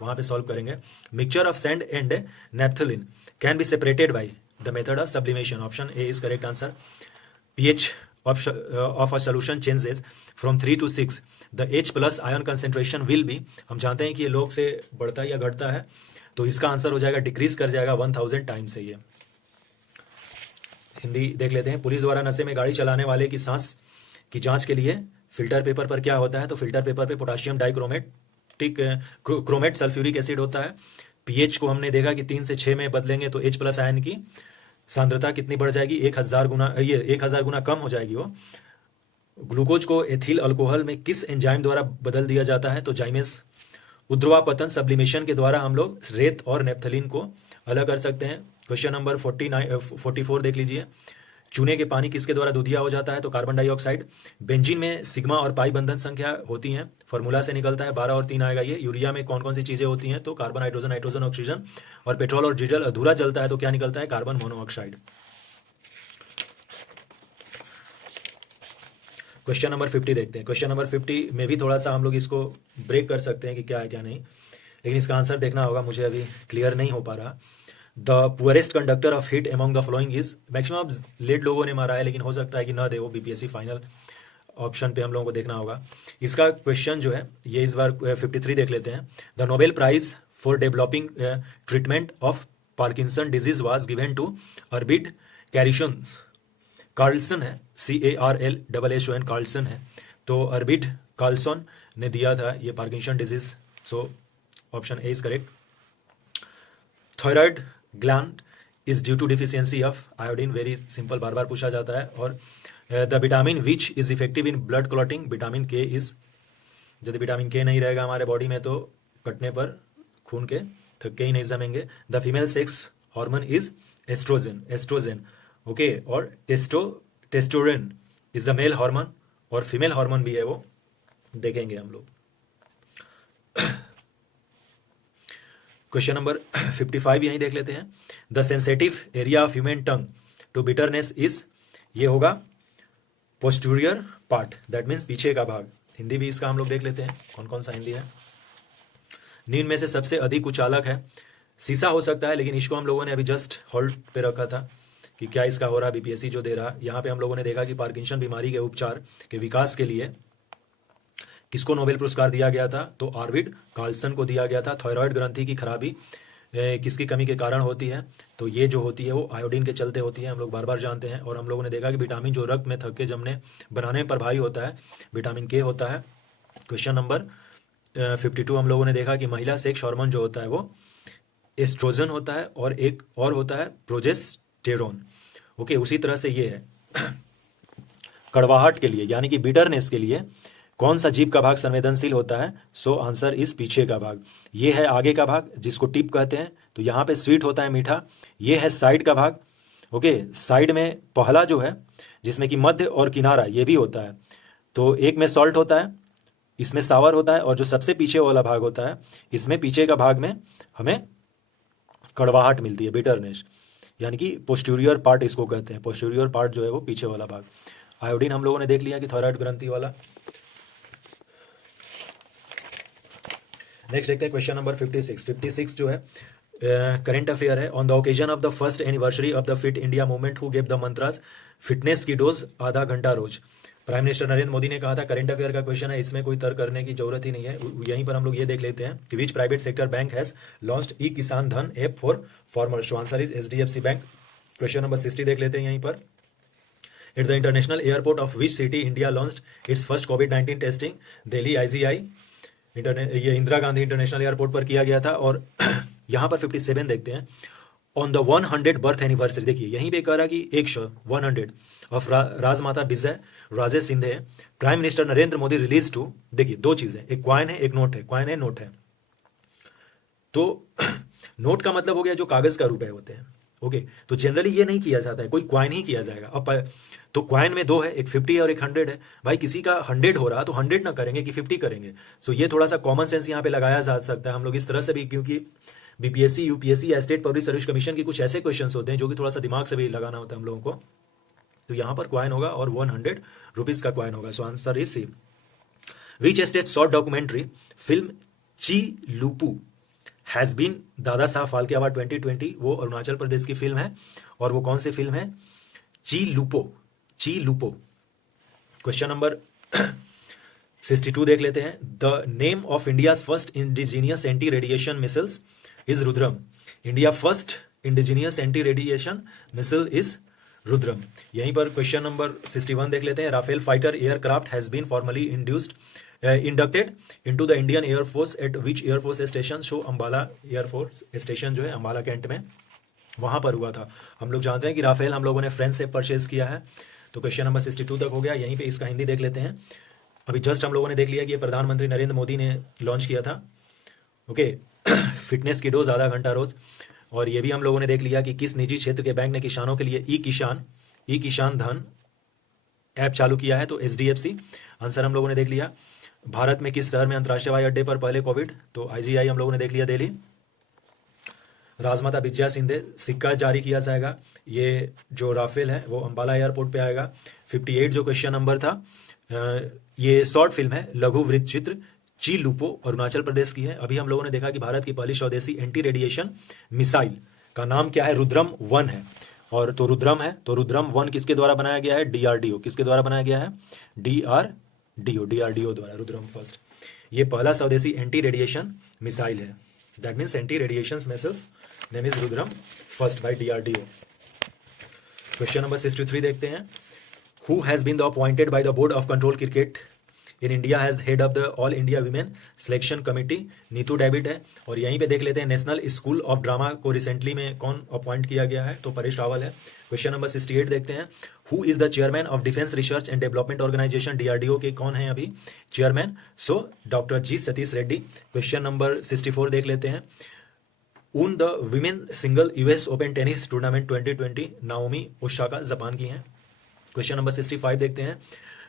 वहां पे सॉल्व करेंगे। Mixture of sand and naphthalene can be separated by the method of sublimation. Option A is correct answer. pH of a solution changes from 3 to 6, the H+ ion concentration will be. हम जानते हैं कि ये log से बढ़ता है या घटता है, तो इसका आंसर हो जाएगा डिक्रीज कर जाएगा 1000 टाइम से। ये हिंदी देख लेते हैं। पुलिस द्वारा नशे में गाड़ी चलाने वाले की सांस की जांच के लिए फिल्टर पेपर पर क्या होता है? तो फिल्टर पेपर पे पोटासियम डाइक्रोमेटिक क्रोमेट सल्फ्यूरिक एसिड होता है। pH को हमने देखा कि 3 से 6 में बदलेंगे तो H+ आयन की सांद्रता कितनी बढ़ जाएगी? 1000 गुना, ये 1000 गुना कम हो जाएगी वो। ग्लूकोज को एथिल अल्कोहल में किस एंजाइम द्वारा बदल दिया जाता है? तो जाइमेस। ऊर्ध्वापतन सब्लिमेशन के द्वारा हम लोग रेत और नेप्थलीन को अलग कर सकते हैं। क्वेश्चन नंबर 44 देख लीजिए। चूने के पानी किसके द्वारा दूधिया हो जाता है? तो कार्बन डाइऑक्साइड। बेंजीन में सिग्मा और पाई बंधन संख्या होती हैं, फॉर्मूला से निकलता है 12 और 3 आएगा ये। यूरिया में कौन कौन सी चीजें होती हैं? तो कार्बन, हाइड्रोजन, नाइट्रोजन, ऑक्सीजन। और पेट्रोल और डीजल अधूरा जलता है तो क्या निकलता है? Carbon monoxide. क्वेश्चन नंबर 50 देखते हैं। क्वेश्चन नंबर 50 में भी थोड़ा सा हम लोग इसको ब्रेक कर सकते हैं कि क्या है क्या नहीं, लेकिन इसका आंसर देखना होगा, मुझे अभी क्लियर नहीं हो पा रहा। The poorest conductor of heat among the following is. Maximum लेट लोगों ने मारा है, लेकिन हो सकता है कि ना दे वो BPSC फाइनल ऑप्शन पे हम लोगों को देखना होगा। इसका क्वेश्चन जो है ये इस बार 53 देख लेते हैं। The Nobel prize for developing treatment of Parkinson disease was given to Arvid Carlsson. Carlsson है, CARLSSON, कार्लसन है। तो अर्बिड कार्लसन ने दिया था ये Parkinson disease. So option A is correct. Thyroid gland is due to deficiency of iodine, very simple, बार बार पूछा जाता है। और the vitamin which is effective in blood clotting, vitamin K is. यदि विटामिन K नहीं रहेगा हमारे बॉडी में तो कटने पर खून के थक्के ही नहीं जमेंगे। The female sex hormone is estrogen. Okay, और testosterone is the male hormone, और फीमेल हार्मोन भी है वो, देखेंगे हम लोग। क्वेश्चन नंबर 55 यही देख लेते हैं। The sensitive area of human tongue to bitterness is, ये होगा पोस्टीरियर पार्ट, दैट मीन्स पीछे का भाग। हिंदी भी इसका हम लोग देख लेते हैं, कौन कौन सा हिंदी है। नींद में से सबसे अधिक उचालक है, शीशा हो सकता है, लेकिन इसको हम लोगों ने अभी जस्ट होल्ड पे रखा था कि क्या इसका हो रहा, BPSC जो दे रहा। यहाँ पे हम लोगों ने देखा कि पार्किंसन बीमारी के उपचार के विकास के लिए किसको नोबेल पुरस्कार दिया गया था? तो आर्विड कार्लसन को दिया गया था। थायराइड ग्रंथि की खराबी किसकी कमी के कारण होती है, तो ये जो होती है वो आयोडीन के चलते होती है, हम लोग बार बार जानते हैं। और हम लोगों ने देखा कि विटामिन जो रक्त में थक्के जमने बनाने में प्रभावी होता है, विटामिन के होता है। क्वेश्चन नंबर 52 हम लोगों ने देखा कि महिला सेक्स हार्मोन जो होता है वो एस्ट्रोजन होता है, और एक और होता है प्रोजेस्टेरोन। ओके, उसी तरह से ये है कड़वाहट के लिए यानी कि बिटरनेस के लिए कौन सा जीभ का भाग संवेदनशील होता है, सो आंसर इस पीछे का भाग। ये है आगे का भाग जिसको टिप कहते हैं, तो यहाँ पे स्वीट होता है मीठा। ये है साइड का भाग। ओके, साइड में पहला जो है जिसमें कि मध्य और किनारा ये भी होता है, तो एक में सॉल्ट होता है, इसमें सावर होता है, और जो सबसे पीछे वाला भाग होता है इसमें पीछे का भाग में हमें कड़वाहट मिलती है, बिटरनेस, यानी कि पोस्टीरियर पार्ट इसको कहते हैं। पोस्टीरियर पार्ट जो है वो पीछे वाला भाग। आयोडीन हम लोगों ने देख लिया कि थायराइड ग्रंथि वाला। नेक्स्ट देखते हैं क्वेश्चन नंबर 56। 56 जो है करंट अफेयर है। On the occasion of the first anniversary of the fit India movement who gave the mantras fitness की डोज आधा घंटा रोज। प्राइम मिनिस्टर नरेंद्र मोदी ने कहा था। करंट अफेयर का क्वेश्चन है, इसमें कोई तर्क करने की जरूरत ही नहीं है। यहीं पर हम लोग ये देख लेते हैं कि which private sector bank has launched e Kisan Dhan app for farmers, so answer is HDFC bank. Question number 60 देख लेते हैं यहीं पर। At the international airport of which city India launched its first कोविड-19 टेस्टिंग, दिल्ली आईजीआई ये इंदिरा गांधी इंटरनेशनल एयरपोर्ट पर किया गया था। और यहाँ पर 57 देखते हैं। ऑन द 100 बर्थ एनिवर्सरी, देखिए यहीं पे कह रहा कि 100 of Rajmata Vijaya Raje Scindia Prime minister Narendra Modi release to. देखिए दो चीजें, एक क्वाइन है एक नोट है, क्वाइन है नोट है। तो नोट का मतलब हो गया जो कागज का रुपए होते हैं। ओके, तो जनरली ये नहीं किया जाता है, कोई क्वाइन ही किया जाएगा। अब तो क्वाइन में दो है, एक 50 है और एक 100 है। भाई किसी का 100 हो रहा तो 100 ना करेंगे कि 50 करेंगे। सो ये थोड़ा सा कॉमन सेंस यहाँ पे लगाया जा सकता है हम लोग इस तरह से भी, क्योंकि बीपीएससी यूपीएससी या स्टेट पब्लिक सर्विस कमीशन के कुछ ऐसे क्वेश्चंस होते हैं जो कि थोड़ा सा दिमाग से भी लगाना होता है हम लोगों को। तो यहाँ पर क्वाइन होगा और 100 रुपीज का क्वाइन होगा। So answer is C. Which state short documentary film ची लुपू has been Dada Saheb Phalke award 2020, वो अरुणाचल प्रदेश की फिल्म है। और वो कौन सी फिल्म है? ची लुपो, ची लुपो। क्वेश्चन नंबर 62 देख लेते हैं। The name of India first indigenous anti radiation missiles is Rudram. India first indigenous anti radiation missile is Rudram. यहीं पर क्वेश्चन नंबर 61 देख लेते हैं। Rafale fighter aircraft has been formally inducted into the Indian Air Force at which air force station, so Ambala air force station जो है Ambala cantt में, वहां पर हुआ था। हम लोग जानते हैं कि राफेल हम लोगों ने फ्रेंच से परचेज किया है। तो क्वेश्चन नंबर 62 तक हो गया। यहीं पे इसका हिंदी देख लेते हैं। अभी जस्ट हम लोगों ने देख लिया कि ये प्रधानमंत्री नरेंद्र मोदी ने लॉन्च किया था। ओके फिटनेस की डोज आधा घंटा रोज। और ये भी हम लोगों ने देख लिया कि किस निजी क्षेत्र के बैंक ने किसानों के लिए ई किसान धन ऐप चालू किया है, तो एचडीएफसी। आंसर हम लोगों ने देख लिया। भारत में किस शहर में अंतर्राष्ट्रीय हवाई अड्डे पर पहले कोविड, तो आईजीआई हम लोगों ने देख लिया दिल्ली। राजमाता विजया सिंधे सिक्का जारी किया जाएगा। ये जो राफेल है वो अंबाला एयरपोर्ट पे आएगा। 58 जो क्वेश्चन नंबर था, ये शॉर्ट फिल्म है लघु वृत्त चित्र ची लुपो अरुणाचल प्रदेश की है। अभी हम लोगों ने देखा कि भारत की पहली स्वदेशी एंटी रेडिएशन मिसाइल का नाम क्या है? रुद्रम 1 है। और तो रुद्रम है, तो रुद्रम 1 किसके द्वारा बनाया गया है? डीआरडीओ। किसके द्वारा बनाया गया है? डीआरडीओ द्वारा रुद्रम फर्स्ट। ये पहला स्वदेशी एंटी रेडिएशन मिसाइल है। That means anti radiation missile name is Rudram first by DRDO. Question number 63 देखते हैं। Who has been the appointed by the Board of Control Cricket in India has head of the All India Women Selection Committee? Neetu David है। और यहीं पे देख लेते हैं National School of Drama को रिसेंटली में कौन अपॉइंट किया गया है, तो परेश रावल है। क्वेश्चन नंबर 68 देखते हैं। Who is the chairman of defence research and development organisation? DRDO के कौन है अभी chairman? So doctor G Satish Reddy. Question number 64 देख लेते हैं। Won the women single US Open tennis tournament 2020 Naomi Osaka Japan की हैं। क्वेश्चन नंबर 65 देखते हैं।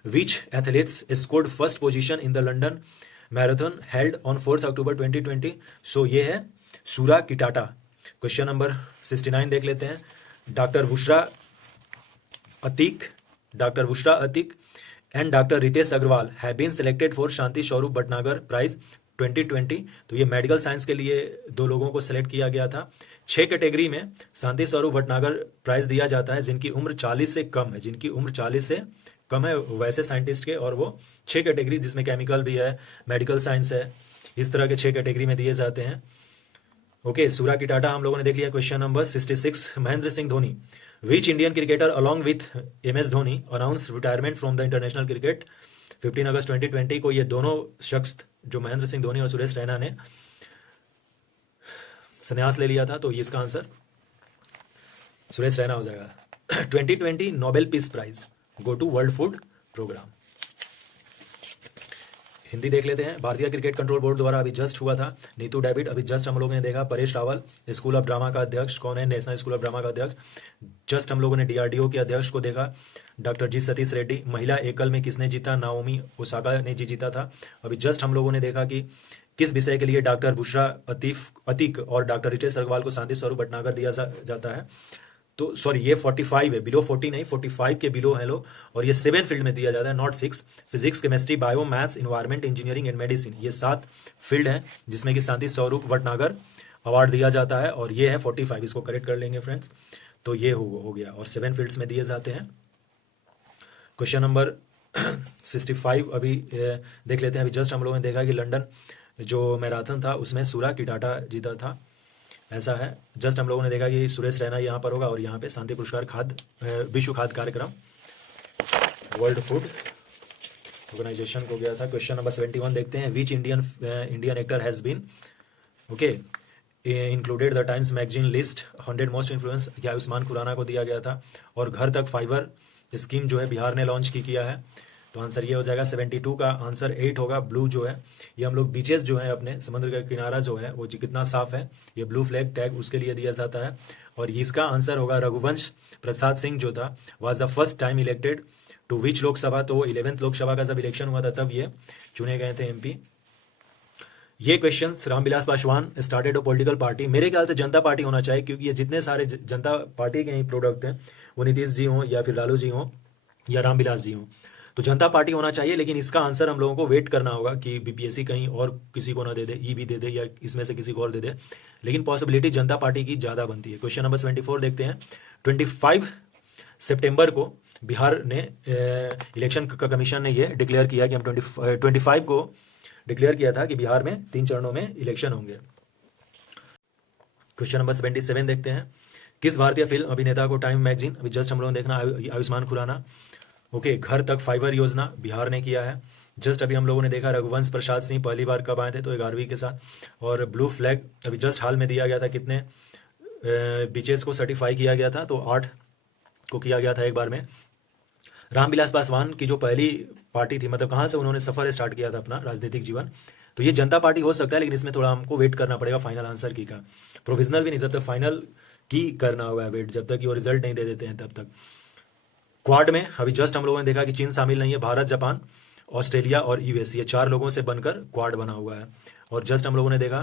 Which athletes scored first position in the London marathon held on 4 October 2020? So ये है सूरा किटाटा। क्वेश्चन नंबर 69 देख लेते हैं। Doctor Bushra Atiq and doctor Ritesh Agarwal have been selected for Shanti Swarup Bhatnagar prize 2020। तो ये मेडिकल साइंस के लिए दो लोगों को सिलेक्ट किया गया था। 6 कैटेगरी में शांति स्वरूप भटनागर प्राइज दिया जाता है जिनकी उम्र 40 से कम है, जिनकी उम्र 40 से कम है वैसे साइंटिस्ट के। और वो 6 कैटेगरी जिसमें केमिकल भी है, मेडिकल साइंस है, इस तरह के 6 कैटेगरी में दिए जाते हैं। ओके, सूरा की टाटा हम लोगों ने देख लिया। Question number 66, Mahendra Singh Dhoni, which Indian cricketer along with MS Dhoni announce retirement from the international cricket 15 अगस्त 2020 को। ये दोनों शख्स जो महेंद्र सिंह धोनी और सुरेश रैना ने संन्यास ले लिया था, तो ये इसका आंसर सुरेश रैना हो जाएगा। 2020 Nobel Peace Prize go to World Food Programme. Hindi देख लेते हैं। भारतीय क्रिकेट कंट्रोल बोर्ड द्वारा अभी जस्ट हुआ था नीतू डेविड, अभी जस्ट हम लोगों ने देखा। Paresh Rawal school of drama का अध्यक्ष कौन है? नेशनल स्कूल ऑफ ड्रामा का अध्यक्ष। जस्ट हम लोगों ने DRDO के अध्यक्ष को देखा, डॉक्टर जी सतीश रेड्डी। महिला एकल में किसने जीता? नाओमी ओसाका ने जीता था। अभी जस्ट हम लोगों ने देखा कि किस विषय के लिए डॉक्टर बुशरा अतीक और डॉक्टर रितेश अग्रवाल को शांति स्वरूप भटनागर दिया जाता है। तो सॉरी, ये 45 है, बिलो 40 नहीं, 45 के बिलो है लो। और ये 7 फील्ड में दिया जाता है, not 6। Physics, chemistry, bio, maths, environment, engineering and medicine, ये 7 फील्ड हैं जिसमें कि शांति स्वरूप भटनागर अवार्ड दिया जाता है। और ये है 45, इसको करेक्ट कर लेंगे फ्रेंड्स। तो ये हो गया, और 7 फील्ड्स में दिए जाते हैं। क्वेश्चन नंबर 65 अभी देख लेते हैं। अभी जस्ट हम लोगों ने देखा कि लंदन जो मैराथन था उसमें सूरा की टाटा जीता था, ऐसा है। जस्ट हम लोगों ने देखा कि सुरेश रैना यहाँ पर होगा, और यहाँ पे शांति पुरस्कार खाद्य विश्व खाद्य कार्यक्रम वर्ल्ड फूड ऑर्गेनाइजेशन को गया था। क्वेश्चन नंबर 71 देखते हैं। Which Indian actor has been okay included the Times magazine list 100 most influence, क्या आयुष्मान खुराना को दिया गया था। और घर तक फाइबर स्कीम जो है बिहार ने लॉन्च किया है। तो आंसर ये हो जाएगा 72 का आंसर 8 होगा। ब्लू जो है ये हम लोग बीचेस जो है अपने समुद्र का किनारा जो है वो कितना साफ है, ये ब्लू फ्लैग टैग उसके लिए दिया जाता है। और इसका आंसर होगा रघुवंश प्रसाद सिंह जो था was the first time elected to which Lok Sabha, तो 11th लोकसभा का जब इलेक्शन हुआ था तब ये चुने गए थे MP। ये questions Ramvilas Paswan started a political party, मेरे ख्याल से जनता पार्टी होना चाहिए, क्योंकि ये जितने सारे जनता पार्टी के ही प्रोडक्ट हैं, वो नीतीश जी हों या फिर लालू जी हों या रामविलास जी हों, तो जनता पार्टी होना चाहिए। लेकिन इसका आंसर हम लोगों को वेट करना होगा कि BPSC कहीं और किसी को ना दे दे, EB दे दे या इसमें से किसी को और दे दे, लेकिन पॉसिबिलिटी जनता पार्टी की ज़्यादा बनती है। क्वेश्चन नंबर 74 देखते हैं। 25 सितंबर को बिहार ने इलेक्शन कमीशन ने ये डिक्लेयर किया कि हम 25 को डिक्लेयर किया था कि बिहार में 3 चरणों में इलेक्शन होंगे। क्वेश्चन नंबर 77 देखते हैं। किस भारतीय फिल्म अभिनेता को टाइम मैगजीन, अभी जस्ट हम लोगों ने देखना, आयुष्मान खुराना ओके घर तक फाइबर योजना बिहार ने किया है। जस्ट अभी हम लोगों ने देखा रघुवंश प्रसाद सिंह पहली बार कब आए थे, तो 11वीं के साथ। और ब्लू फ्लैग अभी जस्ट हाल में दिया गया था, कितने बीचेस को सर्टिफाई किया गया था, तो 8 को किया गया था एक बार में। रामविलास पासवान की जो पहली पार्टी थी, मतलब कहाँ से उन्होंने सफर स्टार्ट किया था अपना राजनीतिक जीवन, तो ये जनता पार्टी हो सकता है, लेकिन इसमें थोड़ा हमको वेट करना पड़ेगा फाइनल आंसर की का। प्रोविजनल भी नहीं, जब तक फाइनल की करना होगा वेट, जब तक कि वो रिजल्ट नहीं दे देते हैं तब तक। क्वाड में अभी जस्ट हम लोगों ने देखा कि चीन शामिल नहीं है, भारत, जापान, ऑस्ट्रेलिया और US, ये 4 लोगों से बनकर क्वाड बना हुआ है। और जस्ट हम लोगों ने देखा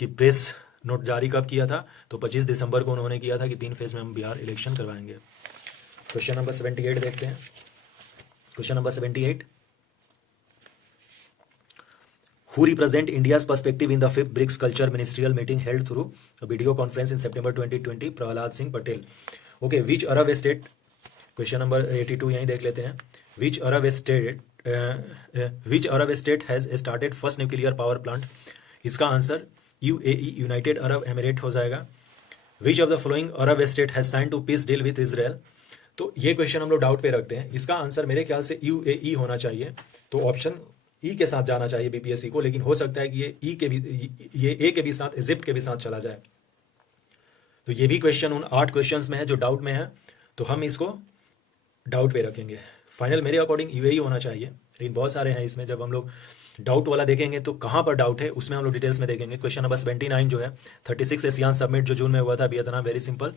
कि प्रेस नोट जारी कब किया था, तो 25 दिसंबर को उन्होंने किया था कि 3 फेज में हम बिहार इलेक्शन करवाएंगे। क्वेश्चन नंबर 78 देखते हैं। Question number 78, who represent India's perspective in the 5th BRICS Culture Ministerial meeting held through a video conference in September 2020? Prahlad Singh Patel. Okay, which Arab state, question number 82 यहीं देख लेते हैं। which Arab state has started first nuclear power plant? इसका answer UAE, United Arab emirate हो जाएगा। which of the following Arab state has signed to peace deal with Israel? तो ये question हम लोग डाउट पे रखते हैं, इसका आंसर मेरे ख्याल से UAE होना चाहिए, तो ऑप्शन E के साथ जाना चाहिए BPSC को, लेकिन हो सकता है कि ये E के भी, ये A के भी साथ, इजिप्ट के भी साथ चला जाए। तो ये भी क्वेश्चन उन 8 क्वेश्चंस में है जो डाउट में है, तो हम इसको डाउट पे रखेंगे। फाइनल मेरे अकॉर्डिंग UAE होना चाहिए, लेकिन बहुत सारे हैं इसमें, जब हम लोग डाउट वाला देखेंगे तो कहाँ पर डाउट है उसमें हम लोग डिटेल्स में देखेंगे। क्वेश्चन नंबर 79 जो है 36 एशियान समिट जो जून में हुआ था वियतनाम, वेरी सिंपल।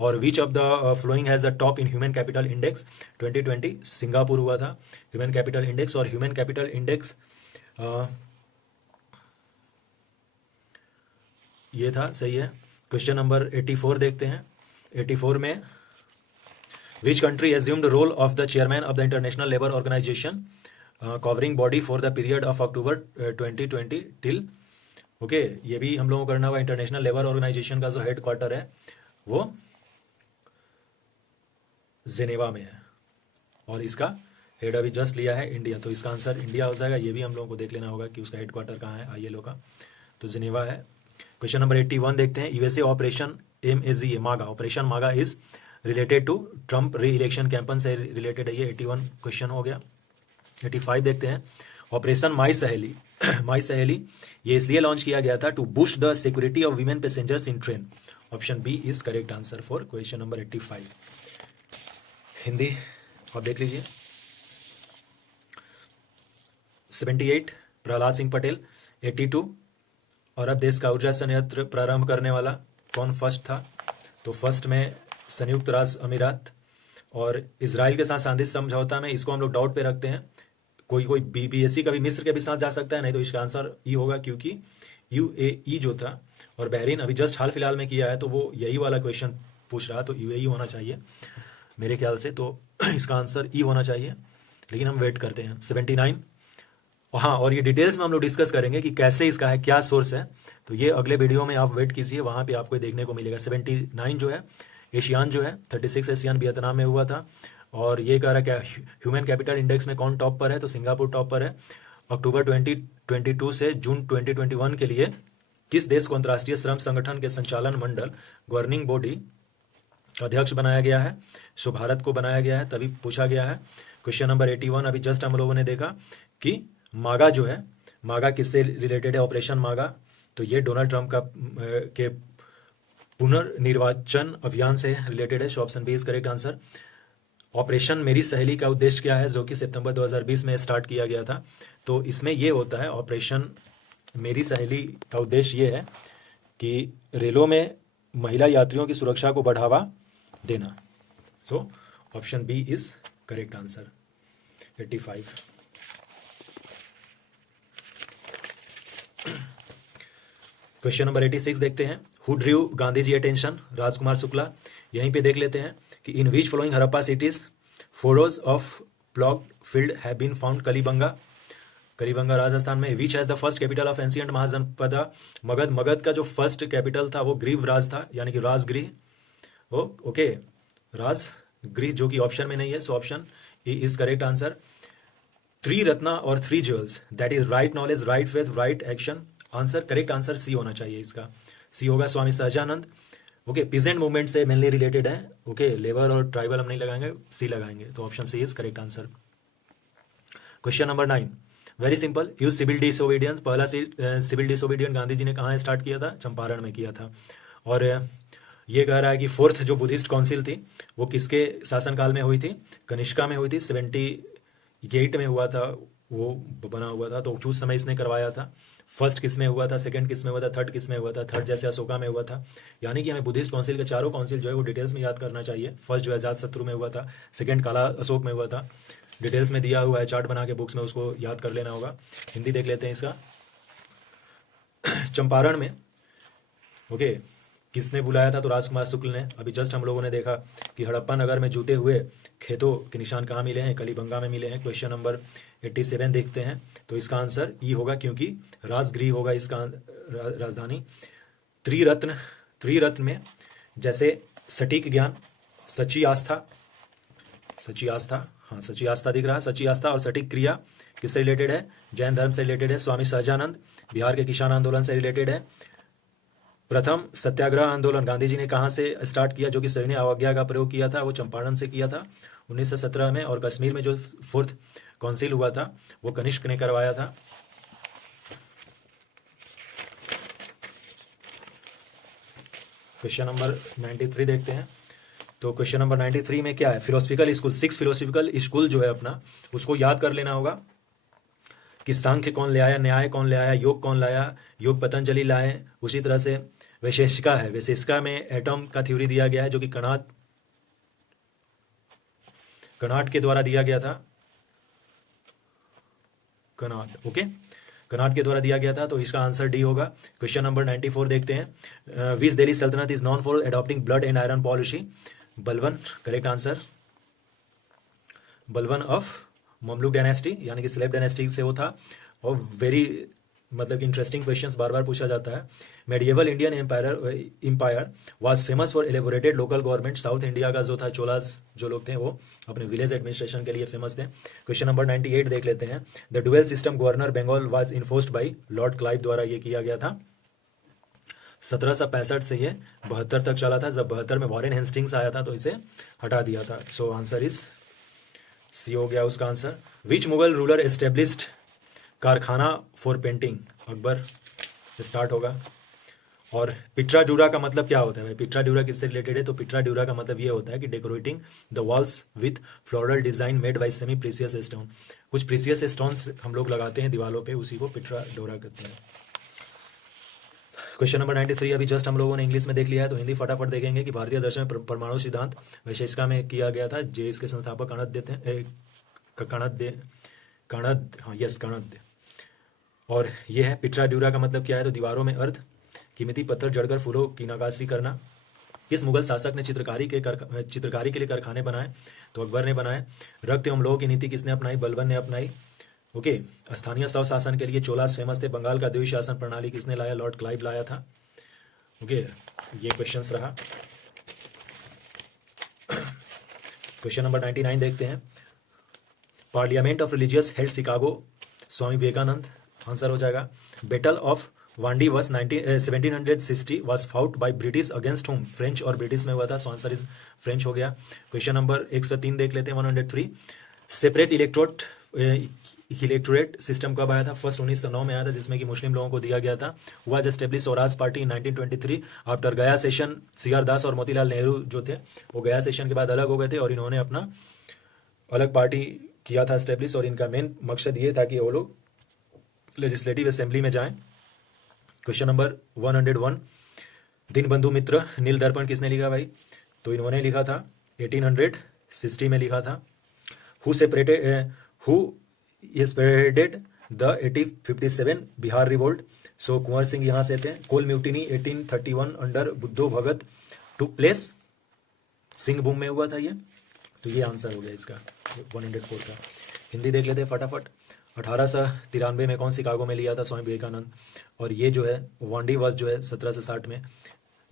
और which of the following has the top in human capital index 2020? Singapore हुआ था ह्यूमन कैपिटल इंडेक्स। और ह्यूमन कैपिटल इंडेक्स ये था, सही है। क्वेश्चन नंबर 84 देखते हैं। 84 में which country assumed role of the chairman of the International Labour Organization governing body for the period of October 2020 till, okay, ये भी हम लोगों को करना होगा। इंटरनेशनल लेबर ऑर्गेनाइजेशन का जो हेड क्वार्टर है वो जेनेवा में है, और इसका हेड अभी जस्ट लिया है इंडिया, तो इसका आंसर इंडिया हो जाएगा। ये भी हम लोगों को देख लेना होगा कि उसका हेड क्वार्टर कहाँ है ILO का, तो जेनेवा है। क्वेश्चन नंबर 81 देखते हैं। USA operation MAGA, MAGA, operation MAGA is related to Trump reelection campaign से रिलेटेड है ये। 81 क्वेश्चन हो गया। 85 देखते हैं। ऑपरेशन माई सहेली माई सहेली ये इसलिए लॉन्च किया गया था to boost the security of women passengers in train. Option B is correct answer for question number 85। Hindi आप देख लीजिए। 78 प्रहलाद सिंह पटेल। 82 और अब देश का ऊर्जा संयंत्र प्रारंभ करने वाला कौन फर्स्ट था? तो फर्स्ट में संयुक्त राष्ट्र अमीरात और इजराइल के साथ शांति समझौता में, इसको हम लोग डाउट पे रखते हैं। कोई कोई BBSC का भी मिस्र के भी साथ जा सकता है, नहीं तो इसका आंसर ई होगा, क्योंकि UAE जो था और बहरीन अभी जस्ट हाल फिलहाल में किया है, तो वो यही वाला क्वेश्चन पूछ रहा, तो UAE होना चाहिए मेरे ख्याल से। तो इसका आंसर ई होना चाहिए, लेकिन हम वेट करते हैं। 79 हाँ, और ये डिटेल्स में हम लोग डिस्कस करेंगे कि कैसे इसका है, क्या सोर्स है, तो ये अगले वीडियो में आप वेट कीजिए, वहाँ पे आपको देखने को मिलेगा। 79 जो है एशियान जो है, 36 एशियान वियतनाम में हुआ था। और ये कह रहा है क्या ह्यूमन कैपिटल इंडेक्स में कौन टॉप पर है? तो सिंगापुर टॉप पर है। अक्टूबर 2022 से जून 2021 के लिए किस देश को अंतर्राष्ट्रीय श्रम संगठन के संचालन मंडल गवर्निंग बॉडी अध्यक्ष बनाया गया है? सो भारत को बनाया गया है, तभी पूछा गया है। क्वेश्चन नंबर 81 अभी जस्ट हम लोगों ने देखा कि मागा जो है, मागा किससे रिलेटेड है? ऑपरेशन मागा, तो ये डोनाल्ड ट्रंप का के पुनर्निर्वाचन अभियान से रिलेटेड है। So option B is correct answer. Operation मेरी सहेली का उद्देश्य क्या है? जो कि सितंबर 2020 में स्टार्ट किया गया था। तो इसमें ये होता है, ऑपरेशन मेरी सहेली का उद्देश्य ये है कि रेलों में महिला यात्रियों की सुरक्षा को बढ़ावा देना। So option B is correct answer. 85 question number 86 देखते हैं। Who drew Gandhi ji attention? Rajkumar Shukla. यहीं पे देख लेते हैं कि in which following Harappa cities photos of plough field have been found? Kalibangan, Kalibangan Rajasthan में। Which has the first capital of ancient Mahajanapada? Magadha, Magadha का जो फर्स्ट कैपिटल था वो ग्रीव राज था, यानी कि राजगृह। ओके, राजगृह, जो कि ऑप्शन में नहीं है, so option A is correct answer. 3 रत्ना और 3 jewels, that is right knowledge, right faith, right action. Answer correct answer C होना चाहिए, इसका सी होगा। Swami Sahajanand. Okay, peasant movement से मेनली रिलेटेड है। ओके, लेबर और ट्राइबल हम नहीं लगाएंगे, सी लगाएंगे, तो option C is correct answer. Question number 9 very simple. Use civil disobedience. पहला सिविल डिसोबीडियंस गांधी जी ने कहाँ स्टार्ट किया था? चंपारण में किया था। और ये कह रहा है कि फोर्थ जो बुद्धिस्ट काउंसिल थी वो किसके शासनकाल में हुई थी? कनिष्का में हुई थी। 78 में हुआ था, वो बना हुआ था, तो उस समय इसने करवाया था। फर्स्ट किस में हुआ था, सेकंड किस में हुआ था, थर्ड किस में हुआ था? थर्ड जैसे अशोका में हुआ था। यानी कि हमें बुद्धिस्ट काउंसिल के चारों काउंसिल जो है वो डिटेल्स में याद करना चाहिए। फर्स्ट जो है अजात शत्रु में हुआ था, सेकंड काला अशोक में हुआ था। डिटेल्स में दिया हुआ है, चार्ट बना के बुक्स में, उसको याद कर लेना होगा। हिंदी देख लेते हैं इसका। चंपारण में ओके किसने बुलाया था? तो राजकुमार शुक्ल ने। अभी जस्ट हम लोगों ने देखा कि हड़प्पा नगर में जूते हुए खेतों के निशान कहाँ मिले हैं? कलीबंगा में मिले हैं। क्वेश्चन नंबर 87 देखते हैं, तो इसका आंसर ई होगा, क्योंकि राजगृह होगा इसका राजधानी। त्रिरत्न, त्रिरत्न में जैसे सटीक ज्ञान, सच्ची आस्था, सच्ची आस्था, हाँ सच्ची आस्था दिख रहा है। सच्ची आस्था और सटीक क्रिया किससे रिलेटेड है? जैन धर्म से रिलेटेड है। स्वामी सहजानंद। बिहार के किसान आंदोलन से रिलेटेड है। प्रथम सत्याग्रह आंदोलन गांधी जी ने कहाँ से स्टार्ट किया, जो कि सविनय अवज्ञा का प्रयोग किया था? वो चंपारण से किया था 1917 में। और कश्मीर में जो फोर्थ काउंसिल हुआ था वो कनिष्क ने करवाया था। क्वेश्चन नंबर 93 देखते हैं, तो क्वेश्चन नंबर 93 में क्या है? फिलोसफिकल स्कूल, 6 फिलोसफिकल स्कूल जो है अपना, उसको याद कर लेना होगा कि सांख्य कौन ले आया, न्याय कौन ले आया, योग कौन लाया? योग पतंजलि लाए। उसी तरह से वैशेषिका है, वैशेषिका में एटम का थ्योरी दिया गया है, जो कि कनाट के द्वारा दिया गया था। कनाट, ओके, कनाट के द्वारा दिया गया था, तो इसका आंसर डी होगा। क्वेश्चन नंबर 94 देखते हैं। विच दिल्ली सल्तनत is non for adopting blood and iron policy? बलवन, करेक्ट आंसर। बलवन ऑफ ममलुक डायनेस्टी, यानी कि स्लेव डायनेस्टी से वो था। और वेरी मतलब इंटरेस्टिंग क्वेश्चंस बार बार पूछा जाता है। Medieval Indian empire was famous for elaborated local government. South India का जो था चोलास जो लोग थे वो अपने विलेज एडमिनिस्ट्रेशन के लिए फेमस थे। क्वेश्चन नंबर 98 देख लेते हैं। The dual system governor Bengal was enforced by Lord Clive द्वारा ये किया गया था। 1765 से ये 72 तक चला था। जब 72 में वॉरेन हेस्टिंग्स आया था तो इसे हटा दिया था। सो आंसर इज सी हो गया उसका आंसर। विच मुगल रूलर एस्टेब्लिश्ड कारखाना फॉर पेंटिंग? अकबर स्टार्ट होगा। और पिट्रा ड्यूरा का मतलब क्या होता है भाई? पिट्रा ड्यूरा किससे रिलेटेड है? तो पिट्रा ड्यूरा का मतलब ये होता है कि decorating the walls with floral design made by semi precious stone. कुछ प्रीसियस स्टोन्स हम लोग लगाते हैं दीवारों पे, उसी को पिट्रा ड्यूरा कहते हैं। क्वेश्चन नंबर 93 अभी जस्ट हम लोगों ने इंग्लिश में देख लिया है, तो हिंदी फटाफट देखेंगे कि भारतीय दर्शन में परमाणु सिद्धांत वैशेषिका में किया गया था। जे इसके संस्थापक कणद देते हैं, कणद, हाँ यस कणद। और ये है पिट्रा ड्यूरा का मतलब क्या है? तो दीवारों में अर्ध कीमती पत्थर जड़कर फूलों की नक्काशी करना। किस मुगल शासक ने चित्रकारी के लिए कारखाने बनाए? तो अकबर ने बनाए। रक्त एवं लोह की नीति किसने अपनाई? बलबन ने अपनाई। ओके, स्थानीय स्वशासन के लिए चोलास फेमस थे। बंगाल का द्विशासन शासन प्रणाली किसने लाया? लॉर्ड क्लाइव लाया था। ओके, ये क्वेश्चंस रहा। क्वेश्चन नंबर 99 देखते हैं। Parliament of religious held Chicago, Swami Vivekananda answer हो जाएगा। Battle of Wandiwash 1760 was fought by British against whom? French और ब्रिटिश में हुआ था। सो आंसर इज फ्रेंच हो गया। क्वेश्चन नंबर 103 देख लेते हैं, 103। सेपरेट इलेक्टोरेट सिस्टम कब आया था? फर्स्ट 1909 में आया था, जिसमें कि मुस्लिम लोगों को दिया गया था। Was establish Swaraj party in 1923 after गया सेशन। सीआर दास और मोतीलाल नेहरू जो थे वो गया सेशन के बाद अलग हो गए थे और इन्होंने अपना अलग पार्टी किया था एस्टेब्लिश। और इनका मेन मकसद ये था कि वो लोग लेजिस्लेटिव असेंबली में जाएं। Question number 101। दीनबंधु मित्र नील दर्पण किसने लिखा भाई? तो इन्होंने लिखा था 1860 में लिखा था। Who separated the 1857 Bihar revolt? So Kunwar Singh यहाँ से थे। Kol mutiny 1831 under Buddho Bhagat took place? Singhbhum में हुआ था ये। तो ये आंसर हो गया इसका 104 का। हिंदी देख लेते हैं फटाफट। 1893 में कौन शिकागो में लिया था? स्वामी विवेकानंद। और ये जो है वांडी वर्स जो है 1760 में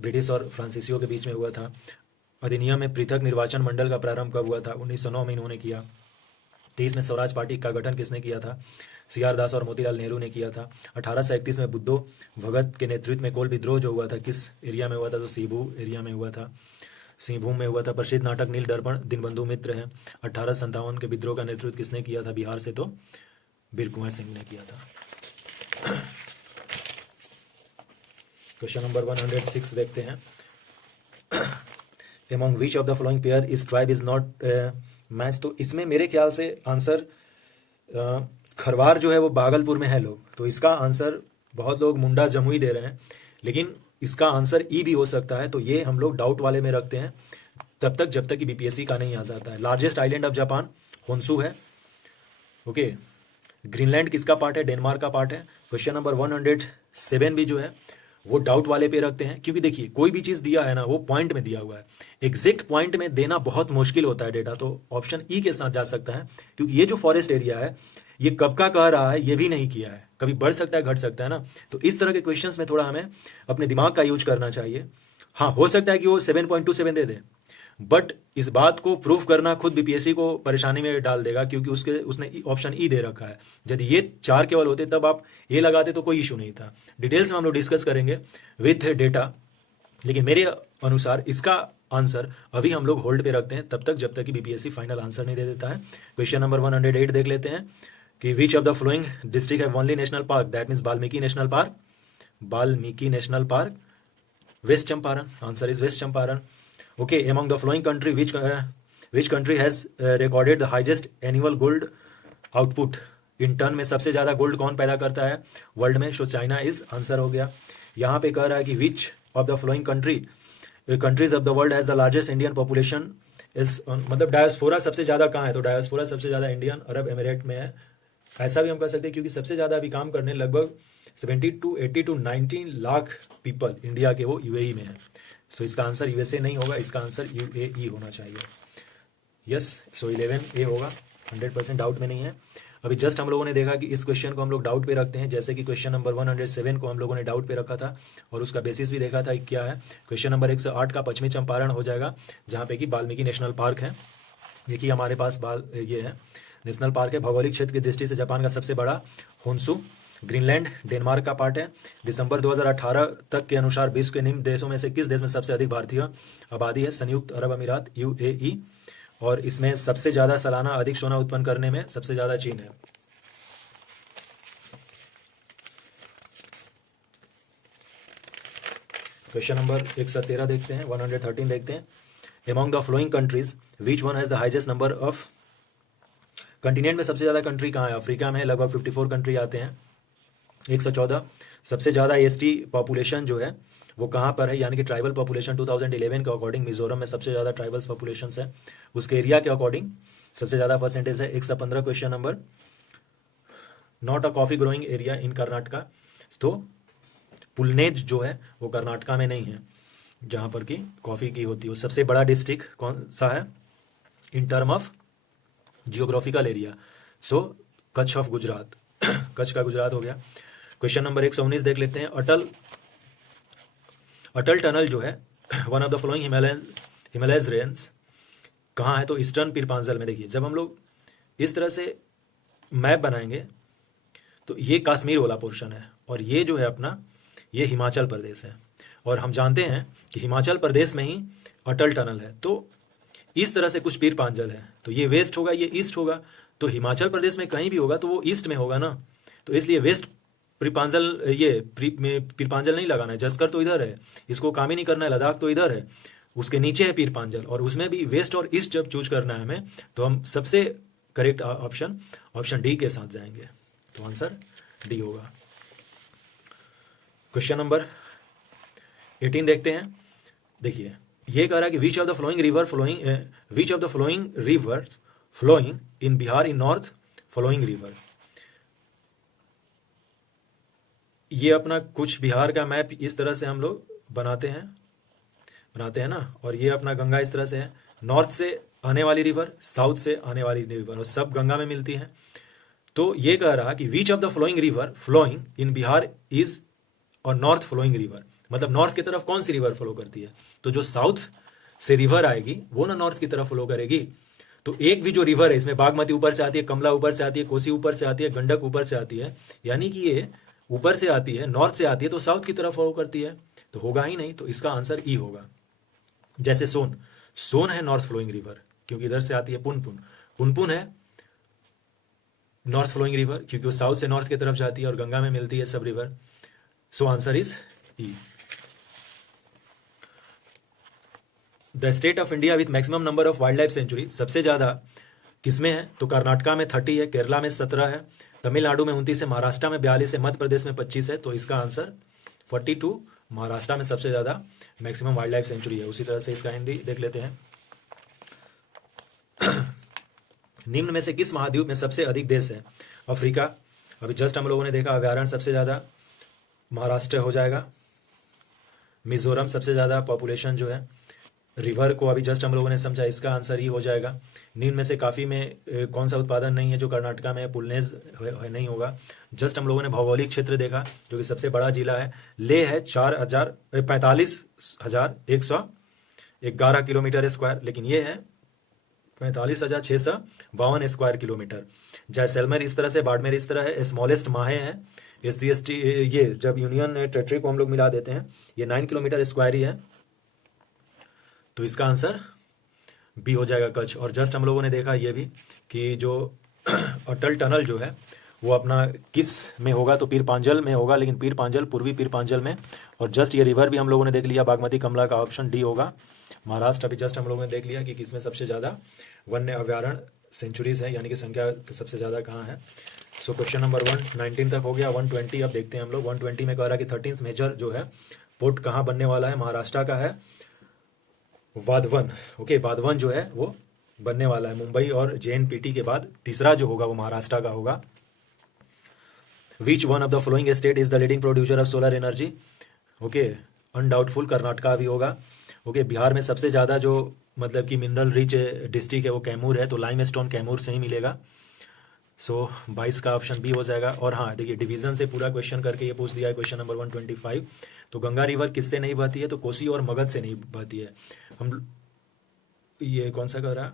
ब्रिटिश और फ्रांसीसियों के बीच में हुआ था। अधिनियम में पृथक निर्वाचन मंडल का प्रारंभ कब हुआ था? 1909 में इन्होंने किया। 23 में स्वराज पार्टी का गठन किसने किया था? सीआर दास और मोतीलाल नेहरू ने किया था। 1831 में बुद्धो भगत के नेतृत्व में कोल विद्रोह जो हुआ था किस एरिया में हुआ था? तो सिंहभूम एरिया में हुआ था, सिंहभूम में हुआ था। प्रसिद्ध नाटक नील दर्पण दीनबंधु मित्र है। 1857 के विद्रोह का नेतृत्व किसने किया था बिहार से? तो बीर कुंवर सिंह ने किया था। क्वेश्चन नंबर 106 देखते हैं। Among which of the following pair is tribe is not match? तो इसमें मेरे ख्याल से आंसर खरवार जो है वो भागलपुर में है लोग, तो इसका आंसर बहुत लोग मुंडा जमुई दे रहे हैं, लेकिन इसका आंसर ई भी हो सकता है। तो ये हम लोग डाउट वाले में रखते हैं तब तक जब तक कि बीपीएससी का नहीं आ जाता है। Largest island of Japan Honshu है। ओके, ग्रीनलैंड किसका पार्ट है? डेनमार्क का पार्ट है। क्वेश्चन नंबर 107 भी जो है वो डाउट वाले पे रखते हैं, क्योंकि देखिए कोई भी चीज दिया है ना वो पॉइंट में दिया हुआ है। एग्जैक्ट पॉइंट में देना बहुत मुश्किल होता है डेटा, तो ऑप्शन ई के साथ जा सकता है, क्योंकि ये जो फॉरेस्ट एरिया है ये कब का कह रहा है ये भी नहीं किया है, कभी बढ़ सकता है घट सकता है ना। तो इस तरह के क्वेश्चंस में थोड़ा हमें अपने दिमाग का यूज करना चाहिए। हाँ, हो सकता है कि वो 7.27 दे दे, बट इस बात को प्रूफ करना खुद बीपीएससी को परेशानी में डाल देगा, क्योंकि उसने ऑप्शन ई दे रखा है। यदि ये 4 केवल होते तब आप ये लगाते तो कोई इशू नहीं था। डिटेल्स में हम लोग डिस्कस करेंगे विथ डेटा, लेकिन मेरे अनुसार इसका आंसर अभी हम लोग होल्ड पे रखते हैं तब तक जब तक कि बीपीएससी फाइनल आंसर नहीं दे देता है। क्वेश्चन नंबर 108 देख लेते हैं कि which of the following district have only national park? That means Valmiki national park. Valmiki national park West Champaran, answer is West Champaran. Okay, among the following country, which country has recorded the highest annual gold output? In ton में सबसे ज्यादा gold कौन पैदा करता है world में? So China is answer हो गया। यहाँ पे कह रहा है कि which of the flowing countries of the world has the largest Indian population is, मतलब डायस्पोरा सबसे ज्यादा कहाँ है? तो डायस्पोरा सबसे ज्यादा इंडियन अरब एमिरेट में है। ऐसा भी हम कह सकते हैं क्योंकि सबसे ज्यादा अभी काम करने लगभग 70 to 80 to 90 lakh people India के वो यूएई में है। सो इसका आंसर यूएसए नहीं होगा, इसका आंसर यूएई होना चाहिए। यस, सो 11 ए होगा, 100% डाउट में नहीं है। अभी जस्ट हम लोगों ने देखा कि इस क्वेश्चन को हम लोग डाउट पे रखते हैं, जैसे कि क्वेश्चन नंबर 107 को हम लोगों ने डाउट पे रखा था और उसका बेसिस भी देखा था क्या है। क्वेश्चन नंबर 108 का पश्चिमी चंपारण हो जाएगा, जहाँ पे कि वाल्मीकि नेशनल पार्क है। ये कि हमारे पास ये है नेशनल पार्क है। भौगोलिक क्षेत्र की दृष्टि से जापान का सबसे बड़ा होन्सू। ग्रीनलैंड डेनमार्क का पार्ट है। दिसंबर 2018 तक के अनुसार विश्व के निम्न देशों में से किस देश में सबसे अधिक भारतीय आबादी है? संयुक्त अरब अमीरात, यूएई। और इसमें सबसे ज़्यादा सालाना अधिक सोना उत्पन्न करने में सबसे ज़्यादा चीन है। क्वेश्चन नंबर 113 देखते हैं, 113 देखते हैं। Among the flowing countries which one has the highest number of, continent में सबसे ज़्यादा कंट्री कहाँ है? अफ्रीका में लगभग 54 कंट्री आते हैं। 114 सबसे ज़्यादा एसटी पॉपुलेशन जो है वो कहाँ पर है, यानी कि ट्राइबल पॉपुलेशन 2011 के अकॉर्डिंग मिजोरम में सबसे ज़्यादा ट्राइबल्स पॉपुलेशन है, उसके एरिया के अकॉर्डिंग सबसे ज़्यादा परसेंटेज है। 115 question number, not a coffee growing area in Karnataka, तो पुलनेज जो है वो कर्नाटका में नहीं है जहाँ पर कि कॉफ़ी की होती है। सबसे बड़ा डिस्ट्रिक्ट कौन सा है in term of geographical area? So Kutch of Gujarat Kutch का गुजरात हो गया। क्वेश्चन नंबर 119 देख लेते हैं। अटल टनल जो है one of the following Himalayas range कहाँ है? तो ईस्टर्न पीरपांजल में। देखिए जब हम लोग इस तरह से मैप बनाएंगे तो ये कश्मीर वाला पोर्शन है और ये जो है अपना ये हिमाचल प्रदेश है, और हम जानते हैं कि हिमाचल प्रदेश में ही अटल टनल है। तो इस तरह से कुछ पीरपांजल है, तो ये वेस्ट होगा, ये ईस्ट होगा, तो हिमाचल प्रदेश में कहीं भी होगा तो वो ईस्ट में होगा ना, तो इसलिए वेस्ट पीरपांजल, ये पीरपांजल नहीं लगाना है। जसकर तो इधर है, इसको काम ही नहीं करना है। लद्दाख तो इधर है, उसके नीचे है पीरपांजल, और उसमें भी वेस्ट और ईस्ट जब चूज करना है हमें, तो हम सबसे करेक्ट ऑप्शन डी के साथ जाएंगे, तो आंसर डी होगा। क्वेश्चन नंबर 18 देखते हैं। देखिए ये कह रहा है कि which of the following rivers flowing in Bihar in north flowing river. ये अपना कुछ बिहार का मैप इस तरह से हम लोग बनाते हैं ना, और ये अपना गंगा इस तरह से है, नॉर्थ से आने वाली रिवर, साउथ से आने वाली रिवर, और सब गंगा में मिलती है। तो ये कह रहा कि which of the following river flowing in Bihar is और नॉर्थ फ्लोइंग रिवर, मतलब नॉर्थ की तरफ कौन सी रिवर फ्लो करती है? तो जो साउथ से रिवर आएगी वो ना नॉर्थ की तरफ फ्लो करेगी। तो एक भी जो रिवर है इसमें बागमती ऊपर से आती है, कमला ऊपर से आती है, कोसी ऊपर से आती है, गंडक ऊपर से आती है, यानी कि ये ऊपर से आती है, नॉर्थ से आती है, तो साउथ की तरफ फ्लो करती है, तो होगा ही नहीं। तो इसका आंसर ई होगा। जैसे सोन है नॉर्थ फ्लोइंग रिवर क्योंकि इधर से आती है। पुनपुन है नॉर्थ फ्लोइंग रिवर क्योंकि वो साउथ से नॉर्थ की तरफ जाती है और गंगा में मिलती है सब river. So answer is E. The state of India with maximum number of wild life sanctuary सबसे ज्यादा किसमें है? तो कर्नाटका में 30 है, केरला में 17 है, तमिलनाडु में 29 है, महाराष्ट्र में 42 है, मध्य प्रदेश में 25 है। तो इसका आंसर 42, महाराष्ट्र में सबसे ज्यादा मैक्सिमम वाइल्ड लाइफ सेंचुरी है। उसी तरह से इसका हिंदी देख लेते हैं। निम्न में से किस महाद्वीप में सबसे अधिक देश है? अफ्रीका, अभी जस्ट हम लोगों ने देखा अभ्यारण्य सबसे ज्यादा महाराष्ट्र हो जाएगा। मिजोरम सबसे ज्यादा पॉपुलेशन जो है, रिवर को अभी जस्ट हम लोगों ने समझा, इसका आंसर ही हो जाएगा। निम्न में से काफी में कौन सा उत्पादन नहीं है जो कर्नाटका में? पुलनेज नहीं होगा। जस्ट हम लोगों ने भौगोलिक क्षेत्र देखा जो कि सबसे बड़ा जिला है, ले है 45,111 किलोमीटर स्क्वायर, लेकिन ये है 45,652 स्क्वायर किलोमीटर। जैसलमेर इस तरह से, बाड़मेर इस तरह है, स्मॉलेस्ट माहे है। SGST ये जब यूनियन टेरिटरी को हम लोग मिला देते हैं ये 9 किलोमीटर स्क्वायर ही है, तो इसका आंसर बी हो जाएगा, कच्छ। और जस्ट हम लोगों ने देखा ये भी कि जो अटल टनल जो है वो अपना किस में होगा? तो पीरपांजल में होगा, लेकिन पीरपांजल पूर्वी पीरपांजल में। और जस्ट ये रिवर भी हम लोगों ने देख लिया, बागमती कमला का ऑप्शन डी होगा। महाराष्ट्र अभी जस्ट हम लोगों ने देख लिया कि किसमें सबसे ज़्यादा वन्य अभ्यारण्य सेंचुरीज है, यानी कि संख्या सबसे ज़्यादा कहाँ है। सो क्वेश्चन नंबर 119 तक हो गया। 120 अब देखते हैं हम लोग। 120 में कह रहा है कि 13th मेजर जो है पोर्ट कहाँ बनने वाला है? महाराष्ट्र का है वाधवन। ओके, वाधवन जो है वो बनने वाला है। मुंबई और JNPT के बाद तीसरा जो होगा वो महाराष्ट्र का होगा। Which one of the following state is the leading producer of solar energy? Okay, undoubtful Karnataka भी होगा। ओके, बिहार में सबसे ज़्यादा जो मतलब कि मिनरल रिच डिस्ट्रिक्ट है वो कैमूर है, तो लाइम स्टोन कैमूर से ही मिलेगा। सो 22 का ऑप्शन बी हो जाएगा। और हाँ देखिए, डिवीजन से पूरा क्वेश्चन करके ये पूछ दिया है क्वेश्चन नंबर 125। तो गंगा रिवर किससे नहीं बहती है? तो कोसी और मगध से नहीं बहती है। हम ये कौन सा कह रहा?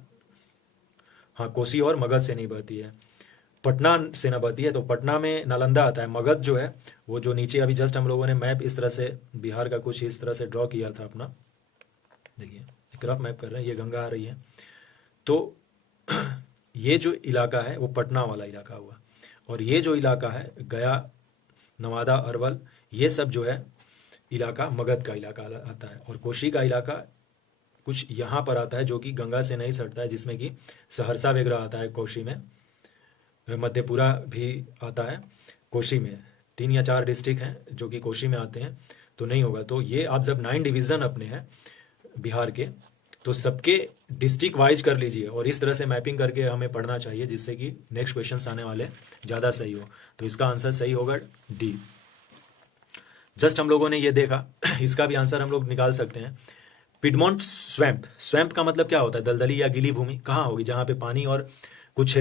हाँ, कोसी और मगध से नहीं बहती है। पटना से ना बहती है, तो पटना में नालंदा आता है। मगध जो है वो जो नीचे अभी जस्ट हम लोगों ने मैप इस तरह से बिहार का कुछ इस तरह से ड्रॉ किया था अपना, देखिए एक रफ मैप कर रहे हैं, ये गंगा आ रही है, तो ये जो इलाका है वो पटना वाला इलाका हुआ। और ये जो इलाका है गया, नवादा, अरवल, ये सब जो है इलाका मगध का इलाका आता है। और कोशी का इलाका कुछ यहाँ पर आता है जो कि गंगा से नहीं सटता है, जिसमें कि सहरसा वगैरह आता है कोशी में, मधेपुरा भी आता है कोशी में। 3 या 4 डिस्ट्रिक्ट हैं जो कि कोशी में आते हैं, तो नहीं होगा। तो ये आप जब 9 डिवीज़न अपने हैं बिहार के, तो सबके डिस्ट्रिक्ट वाइज कर लीजिए और इस तरह से मैपिंग करके हमें पढ़ना चाहिए, जिससे कि नेक्स्ट क्वेश्चन आने वाले ज़्यादा सही हो। तो इसका आंसर सही होगा डी। जस्ट हम लोगों ने ये देखा, इसका भी आंसर हम लोग निकाल सकते हैं। पिडमोंट स्वैम्प, स्वैम्प का मतलब क्या होता है? दलदली या गीली भूमि कहाँ होगी? जहाँ पे पानी और कुछ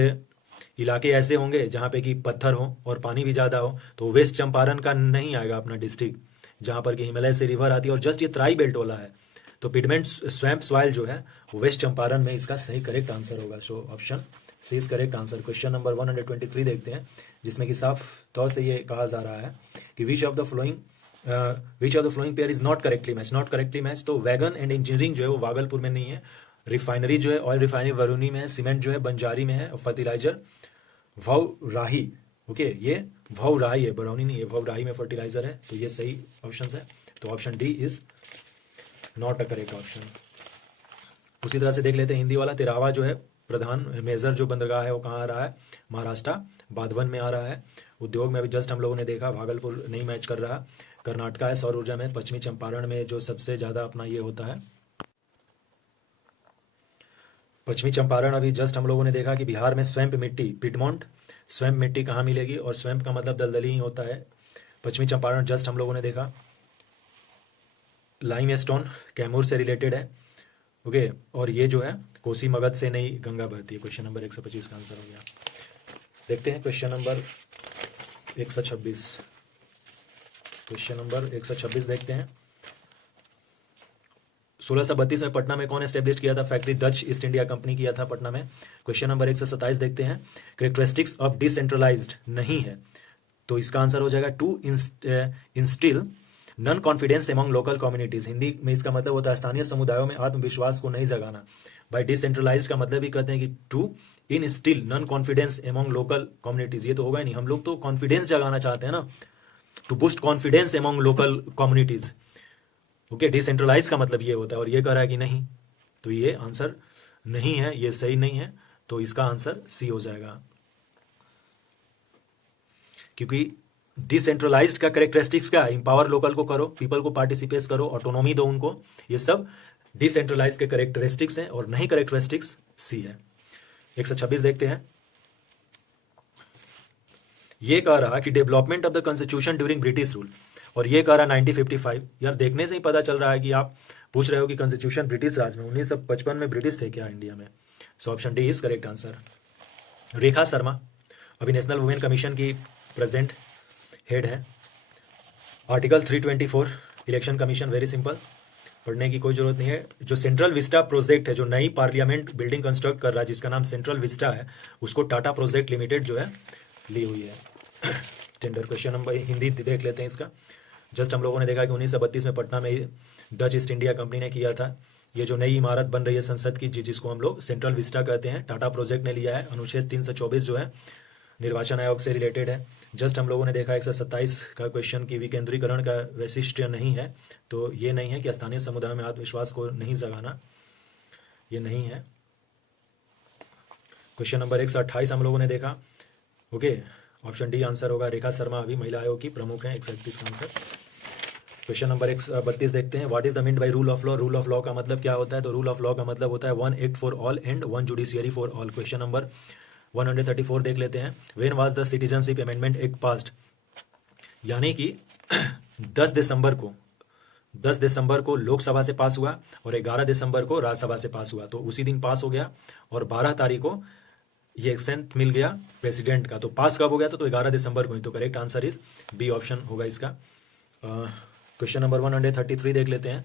इलाके ऐसे होंगे जहाँ पे कि पत्थर हो और पानी भी ज़्यादा हो। तो वेस्ट चंपारण का नहीं आएगा अपना डिस्ट्रिक्ट, जहाँ पर कि हिमालय से रिवर आती है और जस्ट ये ट्राई बेल्ट वाला है। तो पिडमेंट स्वैम्प सॉइल जो है वो वेस्ट चंपारण में इसका सही करेक्ट आंसर होगा। So option C is correct answer. Question number 123 देखते हैं, जिसमें कि साफ तौर से ये कहा जा रहा है कि which of the flowing pair is not correctly match. Not correctly match, तो वैगन एंड इंजीनियरिंग जो है वो भागलपुर में नहीं है, रिफाइनरी जो है ऑयल रिफाइनरी बरूनी में है, सीमेंट जो है बंजारी में है, और फर्टिलाइजर भवराही, ओके ये भवराही है, बरौनी नहीं है, भवराही में फर्टिलाइजर है। तो ये सही ऑप्शन है। तो option D is not a correct option. उसी तरह से देख लेते हैं हिंदी वाला। तेरावा जो है प्रधान मेजर जो बंदरगाह है वो कहाँ आ रहा है? महाराष्ट्र बाधवन में आ रहा है। उद्योग में अभी जस्ट हम लोगों ने देखा भागलपुर नहीं मैच कर रहा, कर्नाटका है। सौर ऊर्जा में पश्चिमी चंपारण में जो सबसे ज़्यादा अपना ये होता है पश्चिमी चंपारण। अभी जस्ट हम लोगों ने देखा कि बिहार में स्वैम्प मिट्टी, पिडमोंट स्वैम्प मिट्टी कहाँ मिलेगी? और स्वैम्प का मतलब दलदली ही होता है। पश्चिमी चंपारण जस्ट हम लोगों ने देखा लाइम स्टोन कैमूर से रिलेटेड है, ओके। और ये जो है कोसी मगध से नहीं गंगा बहती है। क्वेश्चन नंबर 125 का आंसर हो गया। देखते हैं क्वेश्चन नंबर 126। क्वेश्चन नंबर 126 देखते हैं। 1632 में पटना में कौन एस्टेब्लिश किया था factory? Dutch east India company किया था पटना में। क्वेश्चन नंबर 127 देखते हैं। कैरेक्टरिस्टिक्स ऑफ डिसेंट्रलाइज्ड नहीं है, तो इसका आंसर हो जाएगा to instill non confidence among local communities. Hindi में इसका मतलब होता है स्थानीय समुदायों में आत्मविश्वास को नहीं जगाना। बाय डिसेंट्रलाइज्ड का मतलब ही कहते हैं कि to instill non confidence among local communities. ये तो होगा ही नहीं, हम लोग तो कॉन्फिडेंस जगाना चाहते हैं ना, to boost confidence among local communities, okay. Decentralize का मतलब ये होता है, और ये कह रहा है कि नहीं, तो ये आंसर नहीं है, ये सही नहीं है। तो इसका आंसर सी हो जाएगा, क्योंकि डिसेंट्रलाइज्ड का कैरेक्टरिस्टिक्स क्या है? इंपावर लोकल को करो, पीपल को पार्टिसिपेट करो, ऑटोनॉमी दो उनको, ये सब डिसेंट्रलाइज्ड के कैरेक्टरिस्टिक्स हैं, और नहीं कैरेक्टरिस्टिक्स सी है। 126 देखते हैं। ये कह रहा कि development of the constitution during British rule, और ये कह रहा 1955। यार देखने से ही पता चल रहा है कि आप पूछ रहे हो कि कॉन्स्टिट्यूशन ब्रिटिश राज में 1955 में ब्रिटिश थे क्या इंडिया में? So option D is correct answer. Rekha Sharma अभी नेशनल वुमेन कमीशन की प्रेजेंट हेड है। Article 324 election commission, very simple, पढ़ने की कोई जरूरत नहीं है। जो सेंट्रल विस्टा प्रोजेक्ट है, जो नई पार्लियामेंट बिल्डिंग कंस्ट्रक्ट कर रहा है, जिसका नाम सेंट्रल विस्टा है, उसको टाटा प्रोजेक्ट लिमिटेड जो है ली हुई है टेंडर। क्वेश्चन नंबर हिंदी देख लेते हैं इसका। जस्ट हम लोगों ने देखा कि 1932 में पटना में डच ईस्ट इंडिया कंपनी ने किया था। ये जो नई इमारत बन रही है संसद की, जिसको हम लोग सेंट्रल विस्टा कहते हैं, टाटा प्रोजेक्ट ने लिया है। अनुच्छेद 324 जो है निर्वाचन आयोग से रिलेटेड है। जस्ट हम लोगों ने देखा 127 का क्वेश्चन की विकेंद्रीकरण का वैशिष्ट नहीं है, तो ये नहीं है कि स्थानीय समुदाय में आत्मविश्वास को नहीं जगाना, ये नहीं है। क्वेश्चन नंबर 128 हम लोगों ने देखा, ओके, ऑप्शन डी आंसर होगा। रेखा शर्मा अभी महिला आयोग की प्रमुख हैं, 131 का आंसर। क्वेश्चन नंबर 132 देखते हैं। What is the mean by rule of law? Rule of law का मतलब क्या होता है? तो रूल ऑफ लॉ का मतलब होता है 1 act for all and 1 judiciary for all. Question number 134 देख लेते हैं। When was the citizenship amendment act passed? यानी कि 10 दिसंबर को लोकसभा से पास हुआ और 11 दिसंबर को राज्यसभा से पास हुआ, तो उसी दिन पास हो गया। और 12 तारीख को ये एक्सेंट मिल गया प्रेसिडेंट का। तो पास कब हो गया था? तो 11 दिसंबर को ही। तो correct answer is B option होगा इसका। क्वेश्चन नंबर 133 देख लेते हैं।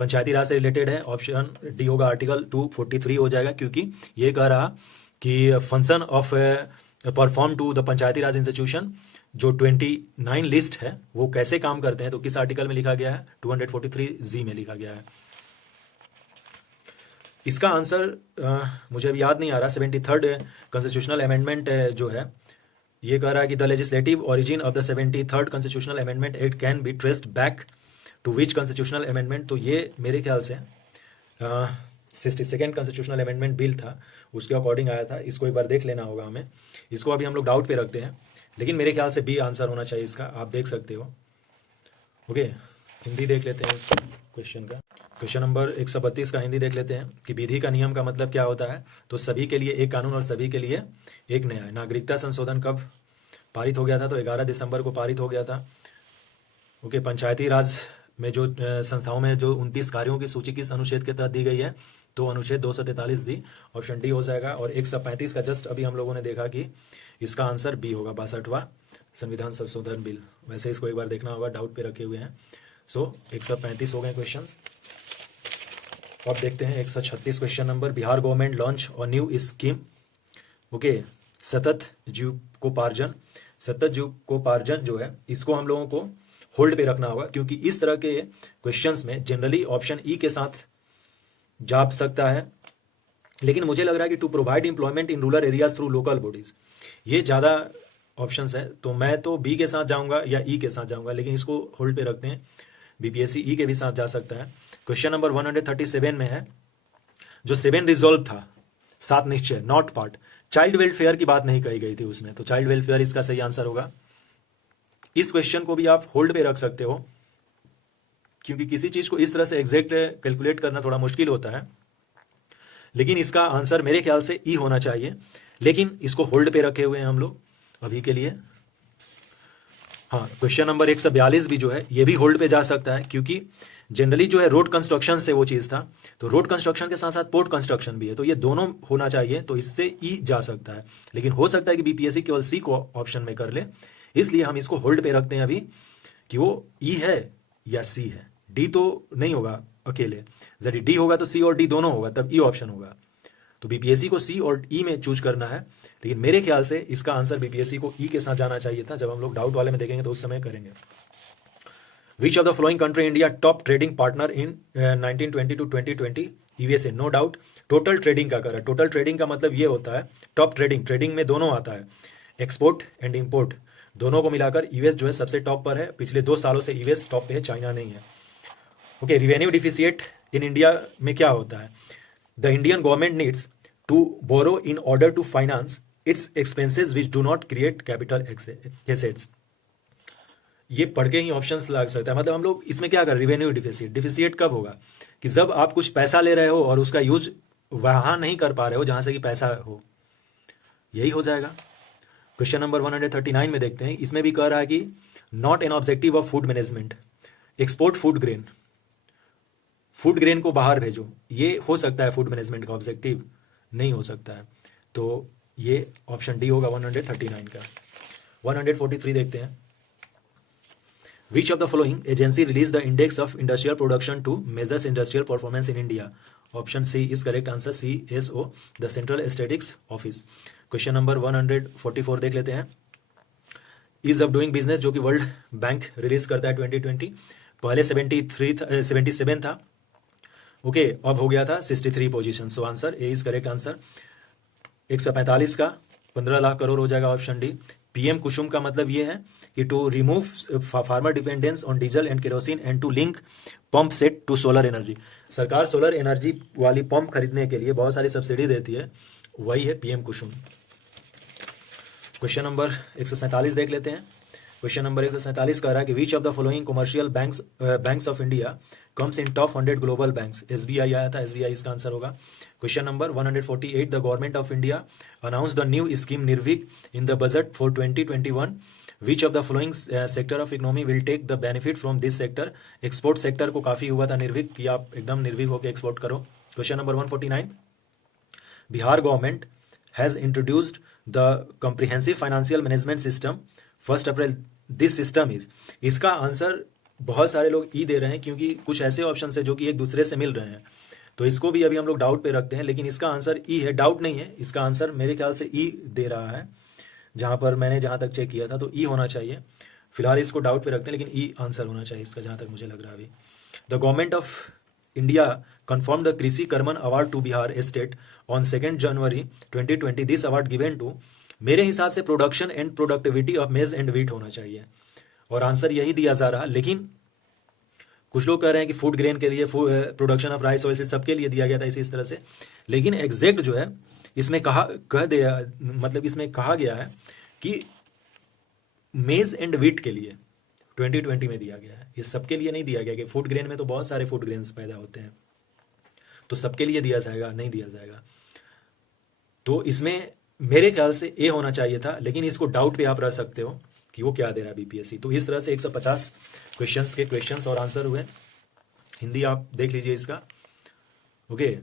पंचायती राज से रिलेटेड है, ऑप्शन डी होगा। आर्टिकल 243 हो जाएगा, क्योंकि ये कह रहा कि function of perform to the Panchayati Raj institution, जो 29 लिस्ट है वो कैसे काम करते हैं, तो किस आर्टिकल में लिखा गया है, 243 में लिखा गया है। इसका आंसर मुझे अभी याद नहीं आ रहा। 73rd कॉन्स्टिट्यूशनल अमेंडमेंट जो है ये कह रहा है कि the legislative origin of the 73rd constitutional amendment act can be traced back to which constitutional amendment, तो ये मेरे ख्याल से 62nd कॉन्स्टिट्यूशनल अमेंडमेंट बिल था, उसके अकॉर्डिंग आया था। इसको एक बार देख लेना होगा हमें, इसको अभी हम लोग डाउट पे रखते हैं, लेकिन मेरे ख्याल से बी आंसर होना चाहिए इसका, आप देख सकते हो। ओके, हिंदी देख लेते हैं इस क्वेश्चन का। क्वेश्चन नंबर 132 का हिंदी देख लेते हैं कि विधि का नियम का मतलब क्या होता है, तो सभी के लिए एक कानून और सभी के लिए एक न्याय। नागरिकता संशोधन कब पारित हो गया था, तो 11 दिसंबर को पारित हो गया था। ओके, पंचायती राज में जो संस्थाओं में जो 29 कार्यों की सूची किस अनुच्छेद के तहत दी गई है, तो अनुच्छेद 243 दी, ऑप्शन डी हो जाएगा। और 135 का जस्ट अभी हम लोगों ने देखा कि इसका आंसर बी होगा, 62वां संविधान संशोधन बिल। वैसे इसको एक बार देखना होगा, डाउट पे रखे हुए हैं। सो 135 हो गए क्वेश्चन। अब देखते हैं 136 question number. Bihar government launch और न्यू स्कीम, ओके, सतत जीविकोपार्जन। सतत जीविकोपार्जन जो है इसको हम लोगों को होल्ड पे रखना होगा, क्योंकि इस तरह के क्वेश्चंस में जनरली ऑप्शन ई के साथ जा सकता है, लेकिन मुझे लग रहा है कि to provide employment in rural areas through local bodies, ये ज़्यादा ऑप्शंस है, तो मैं तो बी के साथ जाऊंगा या ई के साथ जाऊंगा, लेकिन इसको होल्ड पे रखते हैं। बीपीएससी ई के भी साथ जा सकता है। क्वेश्चन नंबर 137 में है, जो 7 रिजॉल्व था, 7 निश्चय, नॉट पार्ट, चाइल्ड वेलफेयर की बात नहीं कही गई थी उसमें, तो चाइल्ड वेलफेयर इसका सही आंसर होगा। इस क्वेश्चन को भी आप होल्ड पे रख सकते हो, क्योंकि किसी चीज को इस तरह से एग्जैक्ट कैलकुलेट करना थोड़ा मुश्किल होता है, लेकिन इसका आंसर मेरे ख्याल से ई होना चाहिए, लेकिन इसको होल्ड पे रखे हुए हैं हम लोग अभी के लिए। हाँ, क्वेश्चन नंबर 142 भी जो है ये भी होल्ड पे जा सकता है, क्योंकि जनरली जो है रोड कंस्ट्रक्शन से वो चीज था, तो रोड कंस्ट्रक्शन के साथ साथ पोर्ट कंस्ट्रक्शन भी है, तो ये दोनों होना चाहिए, तो इससे ई जा सकता है। लेकिन हो सकता है कि बीपीएससी केवल सी को ऑप्शन में कर ले, इसलिए हम इसको होल्ड पे रखते हैं अभी कि वो ई है या सी है। डी तो नहीं होगा अकेले, यदि डी होगा तो सी और डी दोनों होगा, तब ई ऑप्शन होगा। तो बीपीएससी को सी और ई में चूज करना है, लेकिन मेरे ख्याल से इसका आंसर बीपीएससी को ई के साथ जाना चाहिए था। जब हम लोग डाउट वाले में देखेंगे तो उस समय करेंगे। Which of the following country India top trading partner in 1920 to 2020, USA, no doubt. Total trading का कर, टोटल ट्रेडिंग का मतलब ये होता है टॉप ट्रेडिंग, ट्रेडिंग में दोनों आता है, एक्सपोर्ट एंड इंपोर्ट, दोनों को मिलाकर यूएस जो है सबसे टॉप पर है। पिछले 2 सालों से यूएस टॉप पे है, चाइना नहीं है। Okay, revenue deficit in India में क्या होता है, the Indian government needs to borrow in order to finance its expenses which do not create capital assets. ये पढ़ के ही ऑप्शंस लग सकता है, मतलब हम लोग इसमें क्या कर, रिवेन्यू डिफिसिट, डिफिसिट कब होगा कि जब आप कुछ पैसा ले रहे हो और उसका यूज वहां नहीं कर पा रहे हो जहां से कि पैसा हो, यही हो जाएगा। क्वेश्चन नंबर 139 में देखते हैं, इसमें भी कह रहा है कि not an objective of food management, export food grain, food grain को बाहर भेजो, ये हो सकता है फूड मैनेजमेंट का ऑब्जेक्टिव, नहीं हो सकता है, तो ये ऑप्शन डी होगा 139 का। 143 देखते हैं, which of the following agency release the index of industrial production to measures industrial performance in India, option C is correct answer, CSO, the central statistics office. Question number 144 देख लेते हैं, ease of doing business, जो कि world bank release करता है 2020, पहले 77 था, okay, अब हो गया था 63 position, so answer A is correct answer. 145 का 15 लाख करोड़ हो जाएगा, ऑप्शन डी। पीएम कुसुम का मतलब ये है कि to remove farmer dependence on diesel and kerosene and to link pump set to solar energy. सरकार सोलर एनर्जी वाली पंप खरीदने के लिए बहुत सारी सब्सिडी देती है, वही है पीएम कुसुम। क्वेश्चन नंबर 147 देख लेते हैं। क्वेश्चन नंबर 147 कह रहा है कि which of the following commercial banks of India comes in top 100 global banks, SBI आया था, एसबीआई इसका आंसर होगा। Question number 148, the government of India announce the new scheme Nirvik in the budget for 2021, which of the following sector of economy will take the benefit from this sector. Export sector को काफी हुआ था निर्विक कि आप एकदम निर्विक होकर export करो। Question number 149, Bihar government has introduced the comprehensive financial management system 1 April, this system is, इसका आंसर बहुत सारे लोग ई दे रहे हैं, क्योंकि कुछ ऐसे ऑप्शन है जो कि एक दूसरे से मिल रहे हैं, तो इसको भी अभी हम लोग डाउट पे रखते हैं, लेकिन इसका आंसर ई है, डाउट नहीं है, इसका आंसर मेरे ख्याल से ई दे रहा है। जहाँ पर मैंने जहाँ तक चेक किया था तो ई होना चाहिए। फिलहाल इसको डाउट पे रखते हैं, लेकिन ई आंसर होना चाहिए इसका, जहाँ तक मुझे लग रहा है अभी। The government of India confirmed the Krishi Karman award to Bihar state on 2 January 2020। This award given to, मेरे हिसाब से production and productivity of maize and wheat होना चाहिए, और आंसर यही दिया जा रहा। लेकिन कुछ लोग कह रहे हैं कि फूड ग्रेन के लिए, प्रोडक्शन ऑफ राइस ऑयल से सबके लिए दिया गया था इस तरह से। लेकिन एग्जैक्ट जो है इसमें मतलब इसमें कहा गया है कि मेज एंड वीट के लिए 2020 में दिया गया है, ये सबके लिए नहीं दिया गया। कि फूड ग्रेन में तो बहुत सारे फूड ग्रेन्स पैदा होते हैं, तो सबके लिए दिया जाएगा? नहीं दिया जाएगा। तो इसमें मेरे ख्याल से ए होना चाहिए था, लेकिन इसको डाउट पे आप रह सकते हो कि वो क्या दे रहा है बीपीएससी। तो इस तरह से 150 क्वेश्चंस के क्वेश्चंस और आंसर हुए। हिंदी आप देख लीजिए इसका। ओके,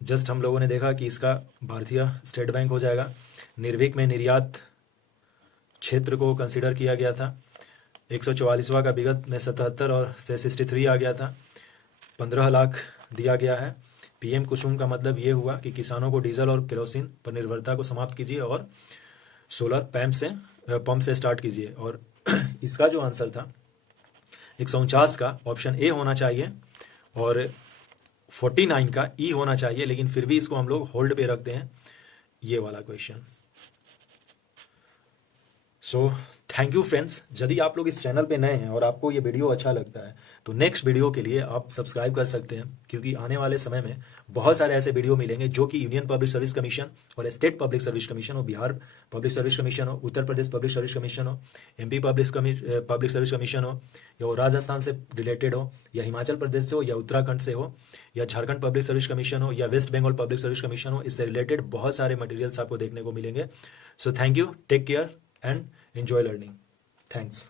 जस्ट हम लोगों ने देखा कि इसका भारतीय स्टेट बैंक हो जाएगा। निर्विक में निर्यात क्षेत्र को कंसिडर किया गया था। 144वां का विगत में 77 और से 63 आ गया था। 15 लाख दिया गया है। पीएम कुसुम का मतलब ये हुआ कि किसानों को डीजल और केरोसिन पर निर्भरता को समाप्त कीजिए और सोलर पंप से स्टार्ट कीजिए। और इसका जो आंसर था 149 का ऑप्शन ए होना चाहिए, और 49 का ई होना चाहिए, लेकिन फिर भी इसको हम लोग होल्ड पे रखते हैं, ये वाला question. So thank you friends. यदि आप लोग इस चैनल पे नए हैं और आपको ये वीडियो अच्छा लगता है तो नेक्स्ट वीडियो के लिए आप सब्सक्राइब कर सकते हैं, क्योंकि आने वाले समय में बहुत सारे ऐसे वीडियो मिलेंगे जो कि यूनियन पब्लिक सर्विस कमीशन और स्टेट पब्लिक सर्विस कमीशन हो, बिहार पब्लिक सर्विस कमीशन हो, Uttar Pradesh public service commission हो, एमपी पब्लिक सर्विस कमीशन हो, या वो राजस्थान से रिलेटेड हो, या हिमाचल प्रदेश से हो, या उत्तराखंड से हो, या झारखंड पब्लिक सर्विस कमीशन हो, या West Bengal public service commission हो। इससे रिलेटेड बहुत सारे मटेरियल्स आपको देखने को मिलेंगे। So thank you, take care and enjoy learning. Thanks.